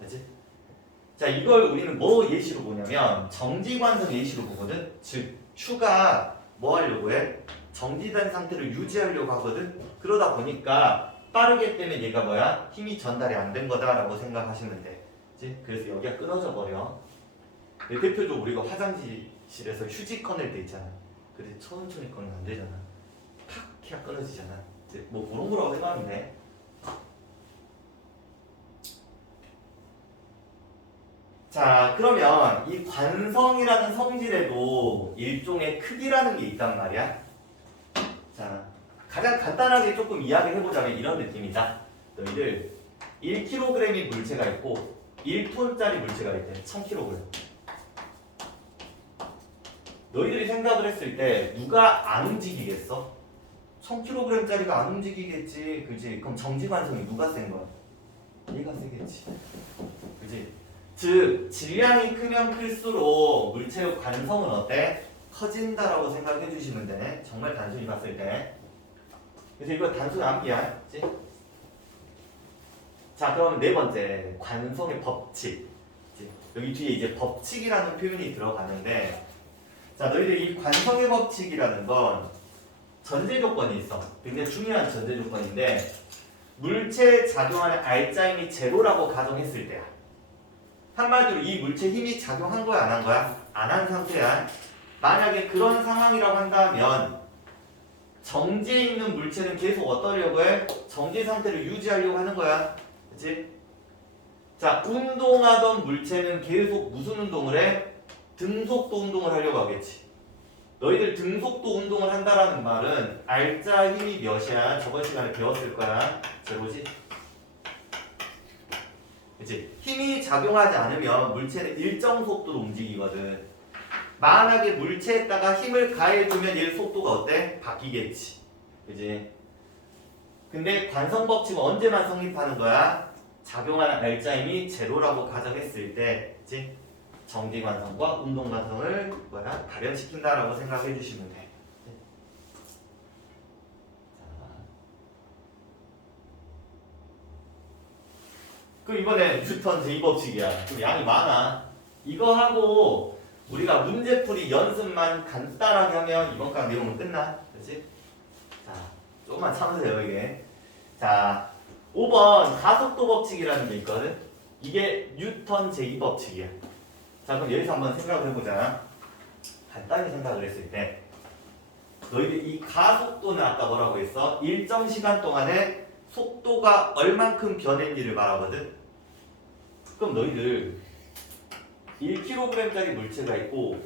그치? 자, 이걸 우리는 뭐 예시로 보냐면 정지관성 예시로 보거든. 즉 추가 뭐 하려고 해? 정지된 상태를 유지하려고 하거든. 그러다 보니까 빠르기 때문에 얘가 뭐야? 힘이 전달이 안 된 거다라고 생각하시면 돼. 그치? 그래서 여기가 끊어져 버려. 대표적으로 우리가 화장실에서 휴지 꺼낼 때 있잖아. 근데 천천히 꺼내면 안 되잖아. 탁 해야 끊어지잖아. 뭐 그런 거라고 생각하면 돼. 자, 그러면 이 관성이라는 성질에도 일종의 크기라는 게 있단 말이야. 자, 가장 간단하게 조금 이야기를 해보자면 이런 느낌이다. 너희들 1kg의 물체가 있고 1톤짜리 물체가 있대. 1000kg. 너희들이 생각을 했을 때 누가 안 움직이겠어? 1000kg짜리가 안 움직이겠지. 그지? 그럼 정지 관성이 누가 센 거야? 얘가 세겠지. 그지? 즉 질량이 크면 클수록 물체의 관성은 어때? 커진다라고 생각해 주시면 돼. 정말 단순히 봤을 때. 그래서 이거 단순 암기야. 그치? 자, 그럼 네 번째 관성의 법칙. 그치? 여기 뒤에 이제 법칙이라는 표현이 들어가는데, 자, 너희들 이 관성의 법칙이라는 건 전제 조건이 있어. 굉장히 중요한 전제 조건인데, 물체에 작용하는 R자임이 제로라고 가정했을 때야. 한마디로 이 물체 힘이 작용한 거야, 안 한 거야? 안 한 상태야. 만약에 그런 상황이라고 한다면 정지에 있는 물체는 계속 어떠려고 해? 정지 상태를 유지하려고 하는 거야. 그치? 자, 운동하던 물체는 계속 무슨 운동을 해? 등속도 운동을 하려고 하겠지. 너희들 등속도 운동을 한다라는 말은 R자 힘이 몇이야? 저번 시간에 배웠을 거야. 제로지? 그치? 힘이 작용하지 않으면 물체는 일정 속도로 움직이거든. 만약에 물체에다가 힘을 가해주면 얘 속도가 어때? 바뀌겠지. 그지? 근데 관성법칙은 언제만 성립하는 거야? 작용하는 R자임이 제로라고 가정했을 때, 그치? 정지관성과 운동관성을 뭐야? 발현시킨다라고 생각해 주시면 돼. 그럼 이번에 뉴턴 제2법칙이야. 좀 양이 많아. 이거 하고 우리가 문제풀이 연습만 간단하게 하면 이번 강 내용은 끝나. 그렇지? 자, 조금만 참으세요, 이게. 자, 5번 가속도 법칙이라는 게 있거든. 이게 뉴턴 제2법칙이야. 자, 그럼 여기서 한번 생각을 해보자. 간단히 생각을 했을 때 너희들 이 가속도는 아까 뭐라고 했어? 일정 시간 동안에 속도가 얼만큼 변했는지를 말하거든. 그럼 너희들 1kg짜리 물체가 있고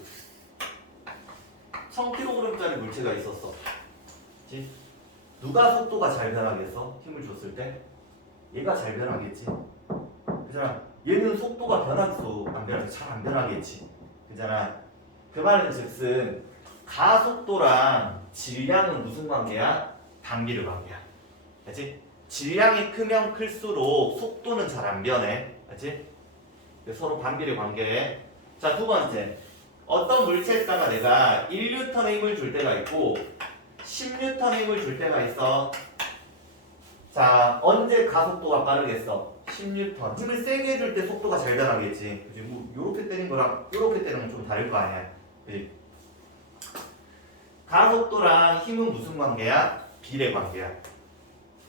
1000kg짜리 물체가 있었어. 그치? 누가 속도가 잘 변하겠어? 힘을 줬을 때? 얘가 잘 변하겠지. 그잖아. 얘는 속도가 변하겠어? 안 변하겠지? 잘 안 변하겠지. 그잖아. 그 말은 즉슨 가속도랑 질량은 무슨 관계야? 반비례 관계야. 그치? 질량이 크면 클수록 속도는 잘 안 변해. 그치? 서로 반비례 관계에. 자, 두 번째. 어떤 물체에다가 내가 1N의 힘을 줄 때가 있고 10N의 힘을 줄 때가 있어. 자, 언제 가속도가 빠르겠어? 10N. 힘을 세게 해줄 때 속도가 잘 변하겠지. 그치? 뭐 요렇게 때린 거랑 요렇게 때리는 건 좀 다를 거 아니야. 그치? 가속도랑 힘은 무슨 관계야? 비례 관계야.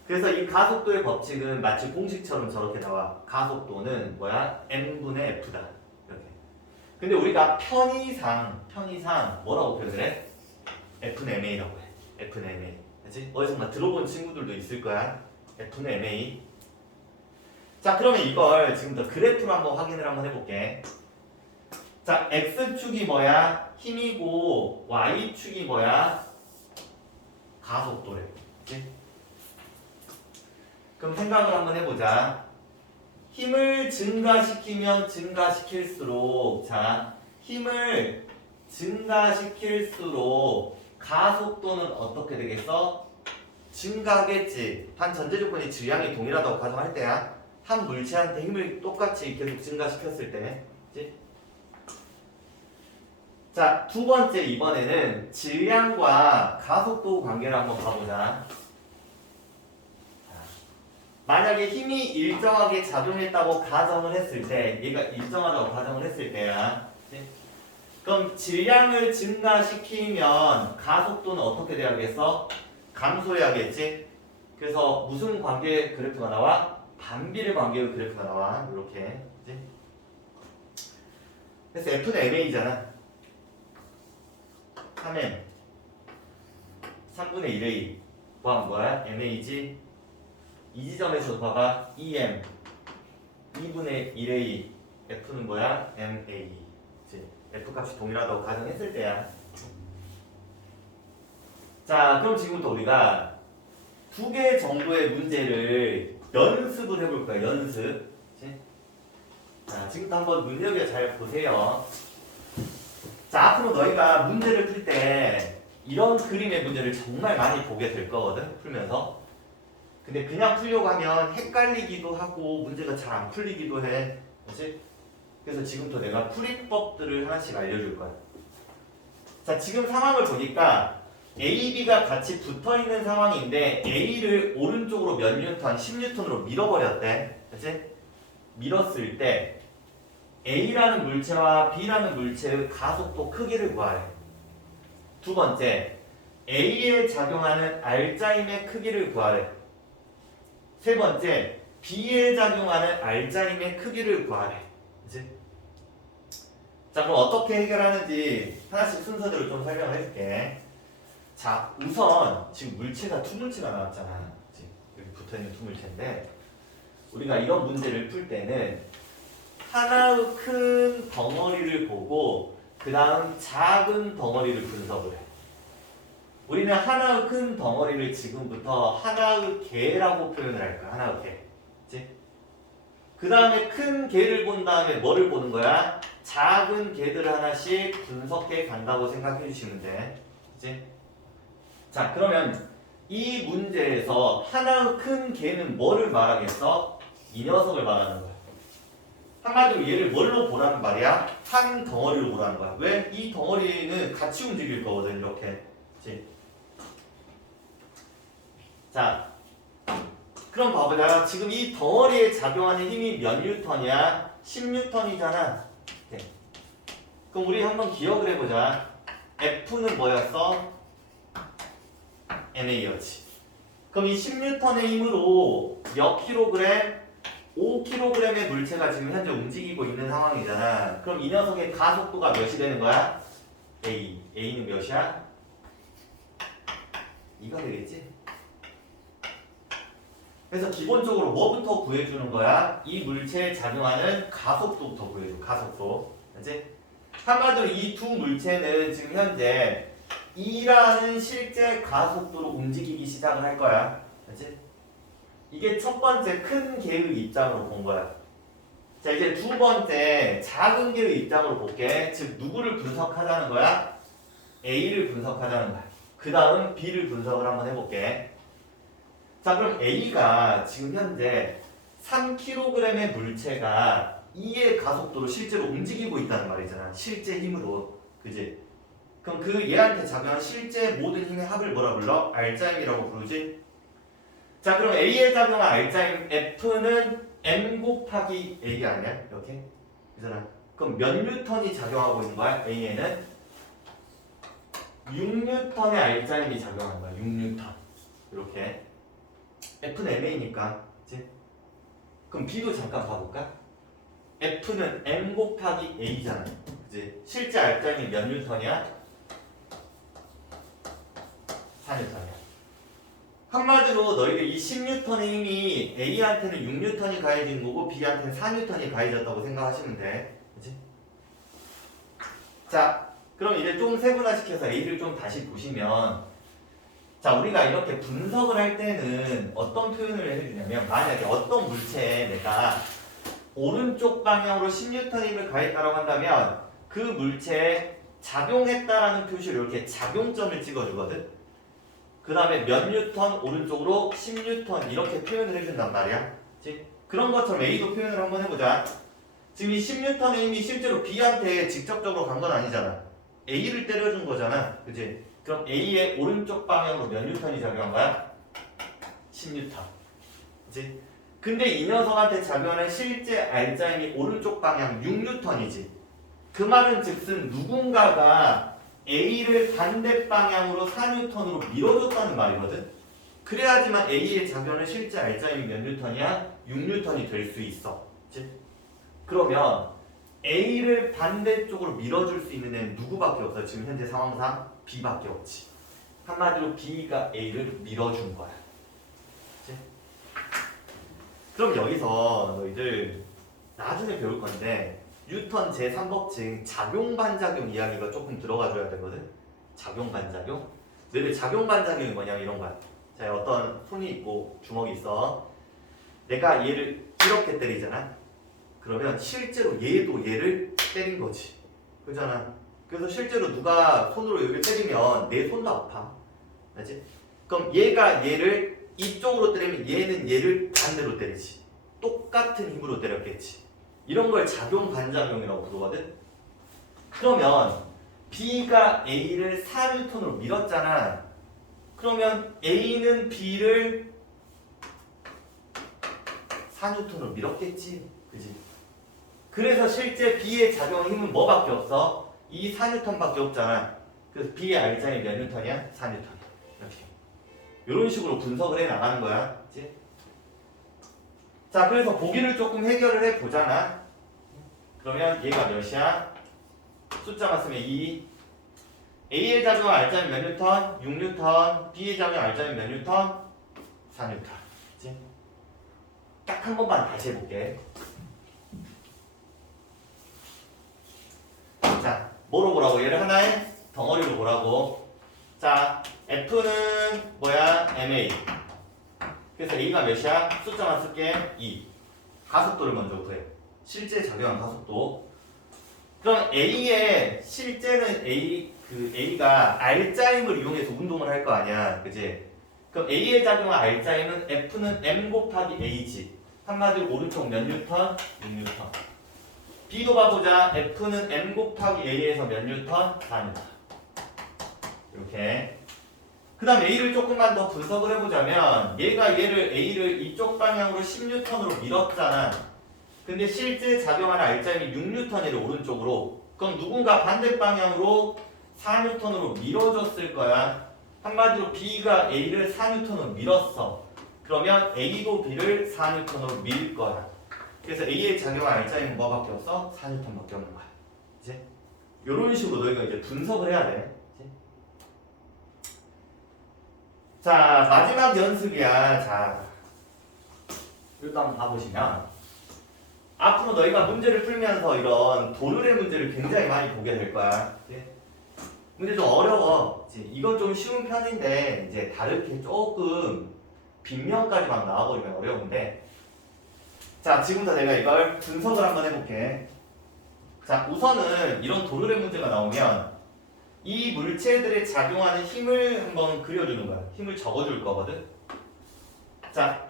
그래서 이 가속도의 법칙은 마치 공식처럼 저렇게 나와. 가속도는 뭐야? m분의 f다. 이렇게. 근데 우리가 편의상 뭐라고 표현을 해? f는 ma라고 해. f는 ma. 그치? 어디선가 들어본 친구들도 있을 거야. f는 ma. 자, 그러면 이걸 지금부터 그래프로 한번 확인을 한번 해볼게. 자, x축이 뭐야? 힘이고 y축이 뭐야? 가속도래. 그치? 그럼 생각을 한번 해보자. 힘을 증가시키면 증가시킬수록, 자, 힘을 증가시킬수록 가속도는 어떻게 되겠어? 증가하겠지. 단 전제 조건이 질량이 동일하다고 가정할 때야. 한 물체한테 힘을 똑같이 계속 증가시켰을 때. 그치? 자, 두 번째 이번에는 질량과 가속도 관계를 한번 봐보자. 만약에 힘이 일정하게 작용했다고 가정을 했을 때, 얘가 일정하다고 가정을 했을 때야. 그럼 질량을 증가시키면 가속도는 어떻게 돼야겠어? 감소해야겠지? 그래서 무슨 관계의 그래프가 나와? 반비례 관계의 그래프가 나와. 이렇게. 그치? 그래서 F는 MA잖아. 3M 3분의 1A 뭐 뭐야? MA지? 이 지점에서 봐봐. EM 2분의 1A F는 뭐야? MA. 그치? F 값이 동일하다고 가정했을 때야. 자, 그럼 지금부터 우리가 두 개 정도의 문제를 연습을 해볼 거야. 연습. 그치? 자, 지금부터 한번 눈여겨 잘 보세요. 자, 앞으로 너희가 문제를 풀 때 이런 그림의 문제를 정말 많이 보게 될 거거든, 풀면서. 근데 그냥 풀려고 하면 헷갈리기도 하고 문제가 잘 안 풀리기도 해. 그렇지? 그래서 지금부터 내가 풀이법들을 하나씩 알려줄 거야. 자, 지금 상황을 보니까 A, B가 같이 붙어있는 상황인데 A를 오른쪽으로 몇 뉴턴? 10뉴턴으로 밀어버렸대. 그치? 밀었을 때 A라는 물체와 B라는 물체의 가속도 크기를 구하래. 두 번째, A에 작용하는 R자임의 크기를 구하래. 세 번째, B에 작용하는 R자임의 크기를 구하래. 그치? 자, 그럼 어떻게 해결하는지 하나씩 순서대로 좀 설명을 해줄게. 자, 우선 지금 물체가 두 물체가 나왔잖아. 그치? 여기 붙어있는 두 물체인데 우리가 이런 문제를 풀 때는 하나의 큰 덩어리를 보고 그 다음 작은 덩어리를 분석을 해. 우리는 하나의 큰 덩어리를 지금부터 하나의 개라고 표현을 할 거야. 하나의 개. 그치? 그 다음에 큰 개를 본 다음에 뭐를 보는 거야? 작은 개들을 하나씩 분석해 간다고 생각해 주시면 돼. 그치? 자, 그러면 이 문제에서 하나의 큰 개는 뭐를 말하겠어? 이 녀석을 말하는 거야. 한마디로 얘를 뭘로 보라는 말이야? 한 덩어리로 보라는 거야. 왜? 이 덩어리는 같이 움직일 거거든, 이렇게. 그치? 자, 그럼 봐보자. 지금 이 덩어리에 작용하는 힘이 몇 뉴턴이야? 10뉴턴이잖아. 네. 그럼 우리 한번 기억을 해보자. F는 뭐였어? MA였지. 그럼 이 10뉴턴의 힘으로 몇 킬로그램? 5kg의 물체가 지금 현재 움직이고 있는 상황이잖아. 그럼 이 녀석의 가속도가 몇이 되는 거야? A. A는 몇이야? 2가 되겠지? 그래서 기본적으로 뭐부터 구해주는 거야? 이 물체에 작용하는 가속도부터 구해줘. 가속도. 그치? 한마디로 이 두 물체는 지금 현재 2라는 실제 가속도로 움직이기 시작을 할 거야. 그치? 이게 첫 번째 큰 개의 입장으로 본 거야. 자, 이제 두 번째 작은 개의 입장으로 볼게. 즉 누구를 분석하자는 거야? A를 분석하자는 거야. 그 다음 B를 분석을 한번 해볼게. 자, 그럼 A가 지금 현재 3kg의 물체가 2의 가속도로 실제로 움직이고 있다는 말이잖아. 실제 힘으로. 그지? 그럼 그 얘한테 작용한 실제 모든 힘의 합을 뭐라 불러? R자임이라고 부르지? 자, 그럼 A에 작용한 R자임 F는 M 곱하기 A 아니야? 이렇게? 그잖아. 그럼 몇 뉴턴이 작용하고 있는 거야? A에는 6뉴턴의 R자임이 작용하는 거야. 6뉴턴. 이렇게. F는 MA니까. 그치? 그럼 B도 잠깐 봐볼까? F는 M 곱하기 A잖아. 그치? 실제 R자임이 몇 뉴턴이야? 4뉴턴이야. 한마디로 너희들 이 10뉴턴의 힘이 A한테는 6뉴턴이 가해진 거고 B한테는 4뉴턴이 가해졌다고 생각하시면 돼. 그치? 자, 그럼 이제 좀 세분화시켜서 A를 좀 다시 보시면 자, 우리가 이렇게 분석을 할 때는 어떤 표현을 해주냐면 만약에 어떤 물체에 내가 오른쪽 방향으로 10뉴턴 힘을 가했다고 한다면 그 물체에 작용했다라는 표시로 이렇게 작용점을 찍어주거든. 그 다음에 몇 뉴턴 오른쪽으로 10뉴턴 이렇게 표현을 해준단 말이야. 그치? 그런 것처럼 A도 표현을 한번 해보자. 지금 이 10뉴턴의 힘이 실제로 B한테 직접적으로 간 건 아니잖아. A를 때려준 거잖아. 그치? 그럼 A의 오른쪽 방향으로 몇 뉴턴이 작용한 거야? 10뉴턴. 그치? 근데 이 녀석한테 작용하는 실제 R자임이 오른쪽 방향 6뉴턴이지. 그 말은 즉슨 누군가가 A를 반대 방향으로 4뉴턴으로 밀어줬다는 말이거든. 그래야지만 A에 작용하는 실제 R자임이 몇 뉴턴이야? 6뉴턴이 될 수 있어. 그치? 그러면 A를 반대쪽으로 밀어줄 수 있는 애는 누구밖에 없어? 지금 현재 상황상 B밖에 없지. 한마디로 B가 A를 밀어준 거야. 그치? 그럼 여기서 너희들 나중에 배울 건데 뉴턴 제3법칙 작용반작용 이야기가 조금 들어가줘야 되거든. 작용반작용. 너희들 작용반작용이 뭐냐면 이런 거야. 자, 어떤 손이 있고 주먹이 있어. 내가 얘를 이렇게 때리잖아. 그러면 실제로 얘도 얘를 때린 거지. 그잖아. 그래서 실제로 누가 손으로 여기 때리면 내 손도 아파. 알지? 그럼 얘가 얘를 이쪽으로 때리면 얘는 얘를 반대로 때리지. 똑같은 힘으로 때렸겠지. 이런 걸 작용 반작용이라고 부르거든. 그러면 B가 A를 4N으로 밀었잖아. 그러면 A는 B를 4N으로 밀었겠지. 그지? 그래서 실제 B의 작용 힘은 뭐밖에 없어? 이 4N밖에 없잖아. 그래서 B의 R자이 몇 N이야? 4N. 이렇게. 이런 식으로 분석을 해 나가는 거야. 그치? 자, 그래서 보기를 조금 해결을 해 보잖아. 그러면 얘가 몇이야? 숫자만 쓰면 2. A의 작용 R자면 몇 뉴턴? 6뉴턴. B의 작용 R자면 몇 뉴턴? 4뉴턴. 그치? 딱 한 번만 다시 해볼게. 자, 뭐로 보라고? 얘를 하나의 덩어리로 보라고. 자, F는 뭐야? MA. 그래서 A가 몇이야? 숫자만 쓸게. 2. 가속도를 먼저 구해. 실제 작용한 가속도. 그럼 A의 실제는 A가 R자임을 이용해서 운동을 할 거 아니야. 그지? 그럼 A의 작용한 R자임은 F는 M 곱하기 A지. 한마디로 오른쪽 몇 뉴턴? 6뉴턴. B도 봐보자. F는 M 곱하기 A에서 몇 뉴턴? 4뉴턴. 이렇게. 그 다음 A를 조금만 더 분석을 해보자면 얘를 A를 이쪽 방향으로 10뉴턴으로 밀었잖아. 근데 실제 작용하는 R자임이 6뉴턴이래 오른쪽으로. 그럼 누군가 반대 방향으로 4뉴턴으로 밀어줬을 거야. 한마디로 B가 A를 4뉴턴으로 밀었어. 그러면 A도 B를 4뉴턴으로 밀 거야. 그래서 A의 작용한 R자임은 뭐밖에 없어? 4뉴턴밖에 없는 거야. 이제 이런 식으로 너희가 이제 분석을 해야 돼. 이제. 자, 마지막 연습이야. 자, 일단 한번 봐보시면 앞으로 너희가 문제를 풀면서 이런 도르래 문제를 굉장히 많이 보게 될 거야. 이제. 문제 좀 어려워. 이제 이건 좀 쉬운 편인데 이제 다르게 조금 빗면까지 막 나와버리면 어려운데. 자, 지금부터 내가 이걸 분석을 한번 해볼게. 자, 우선은 이런 도르래 문제가 나오면 이 물체들에 작용하는 힘을 한번 그려주는 거야. 힘을 적어줄 거거든. 자,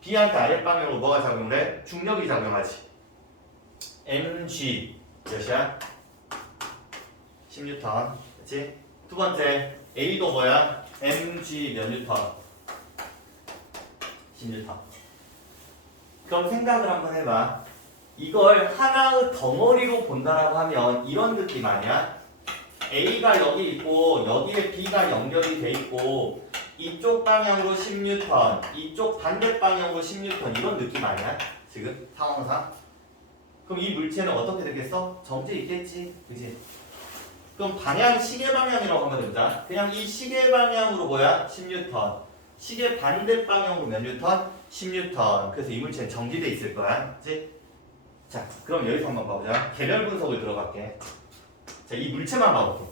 B한테 아랫방향으로 뭐가 작용을 해? 중력이 작용하지. mg 몇이야? 10뉴턴. 그치? 두 번째 A도 뭐야? mg 몇 뉴턴? 10뉴턴. 그럼 생각을 한번 해봐. 이걸 하나의 덩어리로 본다라고 하면 이런 느낌 아니야? A가 여기 있고 여기에 B가 연결이 돼 있고 이쪽 방향으로 10뉴턴, 이쪽 반대 방향으로 10뉴턴 이런 느낌 아니야? 지금 상황상? 그럼 이 물체는 어떻게 되겠어? 정지 있겠지, 그지? 그럼 방향 시계 방향이라고 한번 해보자. 그냥 이 시계 방향으로 뭐야? 10뉴턴. 시계 반대 방향으로 몇 뉴턴? 10뉴턴. 그래서 이 물체는 정지돼 있을 거야, 그지? 자, 그럼 여기서 한번 봐보자. 개별 분석을 들어갈게. 자, 이 물체만 봐볼게.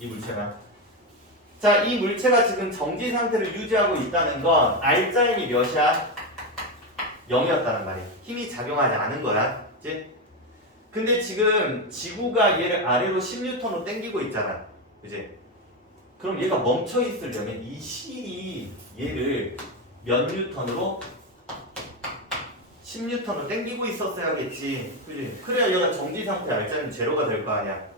이 물체만. 자, 이 물체가 지금 정지 상태를 유지하고 있다는 건 R자임이 몇이야? 0이었다는 말이야. 힘이 작용하지 않은 거야. 그치? 근데 지금 지구가 얘를 아래로 10뉴턴으로 당기고 있잖아. 그치? 그럼 얘가 멈춰 있으려면 이 실이 얘를 몇 뉴턴으로? 10뉴턴으로 당기고 있었어야겠지. 그치? 그래야 얘가 정지 상태 R자임이 제로가 될 거 아니야.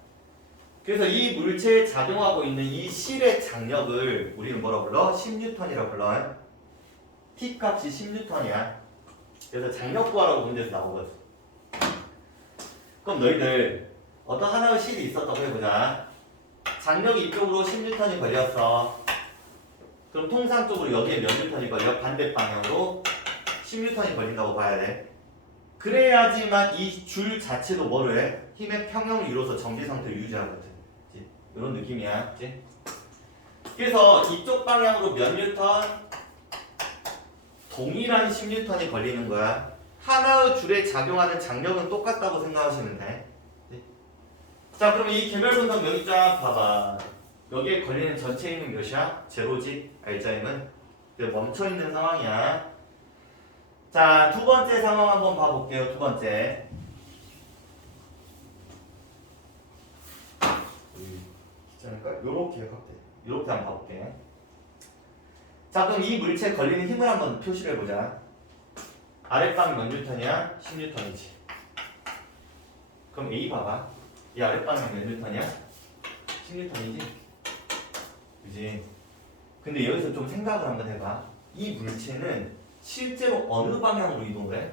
그래서 이 물체에 작용하고 있는 이 실의 장력을 우리는 뭐라 불러? 10뉴턴이라고 불러. T 값이 10뉴턴이야. 그래서 장력 구하라고 문제에서 나오거든. 그럼 너희들 어떤 하나의 실이 있었다고 해보자. 장력이 이쪽으로 10뉴턴이 걸렸어. 그럼 통상적으로 여기에 몇 뉴턴이 걸려? 반대 방향으로 10뉴턴이 걸린다고 봐야 돼. 그래야지만 이 줄 자체도 뭐를 해? 힘의 평형을 이뤄서 정지 상태를 유지하거든. 이런 느낌이야. 그치? 그래서 이쪽 방향으로 몇 뉴턴? 동일한 10뉴턴이 걸리는 거야. 하나의 줄에 작용하는 장력은 똑같다고 생각하시면 돼. 그치? 자, 그럼 이 개별 분석 여기 쫙 봐봐. 여기에 걸리는 전체 힘은 몇이야? 제로지? R자임은? 멈춰있는 상황이야. 자, 두 번째 상황 한번 봐볼게요. 두 번째. 그러니까 요렇게 확대. 요렇게 한번 봐볼게. 자, 그럼 이 물체에 걸리는 힘을 한번 표시를 해보자. 아랫방이 몇 뉴턴이야? 10뉴턴이지. 그럼 A 봐봐. 이 아랫방이 몇 뉴턴이야? 10뉴턴이지? 그지? 근데 여기서 좀 생각을 한번 해봐. 이 물체는 실제로 어느 방향으로 이동을 해?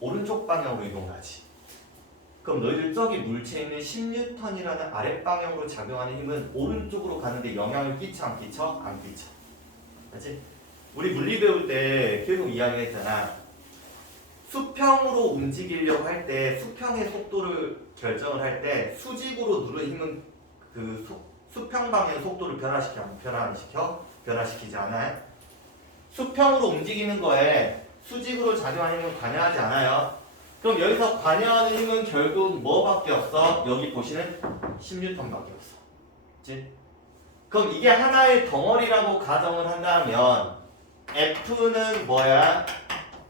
오른쪽 방향으로 이동을 하지. 그럼 너희들 저기 물체에 있는 10뉴턴이라는 아랫방향으로 작용하는 힘은 오른쪽으로 가는데 영향을 끼쳐 안 끼쳐? 안 끼쳐. 맞지? 우리 물리 배울 때 계속 이야기했잖아. 수평으로 움직이려고 할 때 수평의 속도를 결정을 할 때 수직으로 누르는 힘은 그 수평 방향의 속도를 변화시켜 안 변화시켜? 변화시키지 않아요? 수평으로 움직이는 거에 수직으로 작용하는 힘은 관여하지 않아요. 그럼 여기서 관여하는 힘은 결국 뭐밖에 없어? 여기 보시는 10뉴턴밖에 없어. 그치? 그럼 이게 하나의 덩어리라고 가정을 한다면 F는 뭐야?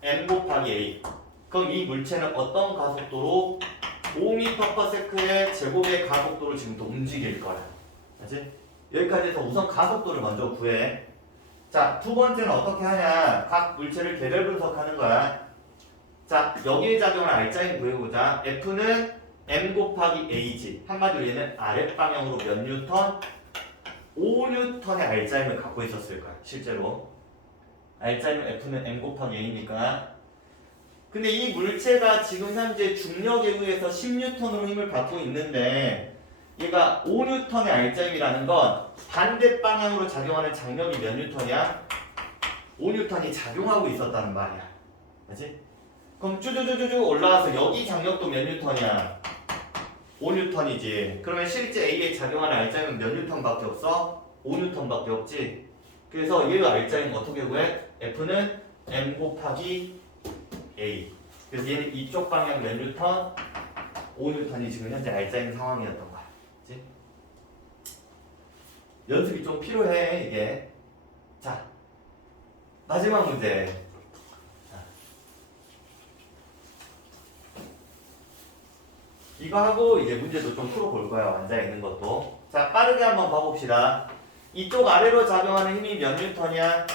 m 곱하기 a. 그럼 이 물체는 어떤 가속도로 5m/s의 제곱의 가속도를 지금 또 움직일 거야. 그치? 여기까지 해서 우선 가속도를 먼저 구해. 자, 두 번째는 어떻게 하냐? 각 물체를 개별 분석하는 거야. 자, 여기에 작용을 알짜임 구해보자. F는 m 곱하기 a지. 한마디로 얘는 아랫방향으로 몇 뉴턴? 5뉴턴의 알짜임을 갖고 있었을 거야. 실제로. 알짜임 F는 m 곱하기 a니까. 근데 이 물체가 지금 현재 중력에 의해서 10뉴턴으로 힘을 받고 있는데 얘가 5뉴턴의 알짜임이라는 건 반대 방향으로 작용하는 장력이 몇 뉴턴이야? 5뉴턴이 작용하고 있었다는 말이야. 그치? 그럼 쭈쭈쭈쭈 올라와서 여기 장력도 몇 뉴턴이야? 5뉴턴이지. 그러면 실제 A에 작용하는 알짜임은 몇 뉴턴밖에 없어? 5뉴턴밖에 없지. 그래서 얘가 알짜임 어떻게 구해? F는 m 곱하기 a. 그래서 얘는 이쪽 방향 몇 뉴턴? 5뉴턴이 지금 현재 알짜임 상황이었던 거야. 그치? 연습이 좀 필요해 이게. 자, 마지막 문제. 자, 이거 하고 이제 문제도 좀 풀어볼 거야. 앉아있는 것도. 자, 빠르게 한번 봐봅시다. 이쪽 아래로 작용하는 힘이 몇 뉴턴이야?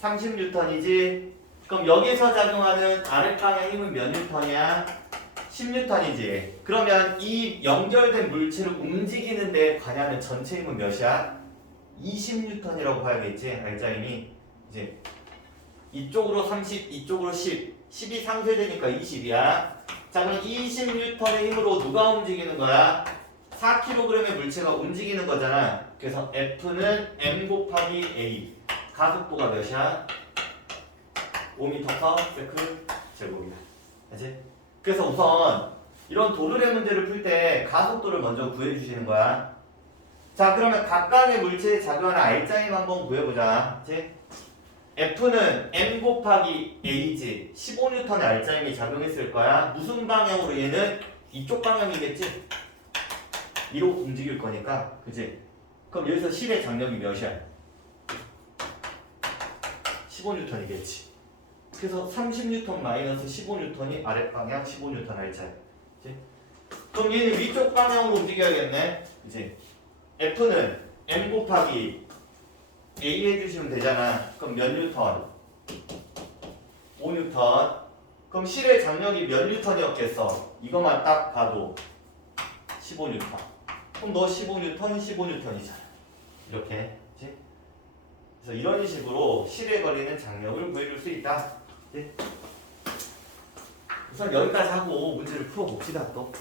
30뉴턴이지. 그럼 여기서 작용하는 아랫방향 힘은 몇 뉴턴이야? 10뉴턴이지. 그러면 이 연결된 물체를 움직이는 데 관여하는 전체 힘은 몇이야? 20뉴턴이라고 봐야겠지. 알짜임이. 이제 이쪽으로 30, 이쪽으로 10. 10이 상쇄되니까 20이야. 자, 그럼 20뉴턴의 힘으로 누가 움직이는 거야? 4kg의 물체가 움직이는 거잖아. 그래서 F는 m 곱하기 a. 가속도가 몇이야? 5m/s 제곱이야. 알지? 그래서 우선 이런 도르래 문제를 풀 때 가속도를 먼저 구해주시는 거야. 자, 그러면 각각의 물체에 작용하는 알짜임 한번 구해보자. 그치? F는 m 곱하기 a지. 15N의 알짜임이 작용했을 거야. 무슨 방향으로? 얘는 이쪽 방향이겠지? 이로 움직일 거니까. 그치? 그럼 여기서 실의 장력이 몇이야? 15N이겠지. 그래서 30N 마이너스 15N이 아랫방향 15N 알짜임. 그치? 그럼 얘는 위쪽 방향으로 움직여야겠네. 그치? F는 m 곱하기 a 해주시면 되잖아. 그럼 몇 뉴턴? 5뉴턴. 그럼 실의 장력이 몇 뉴턴이었겠어? 이것만 딱 봐도 15뉴턴. 그럼 너 15뉴턴, 15뉴턴이잖아. 이렇게. 그치? 그래서 이런 식으로 실에 걸리는 장력을 구해줄 수 있다. 그치? 우선 여기까지 하고 문제를 풀어봅시다 또.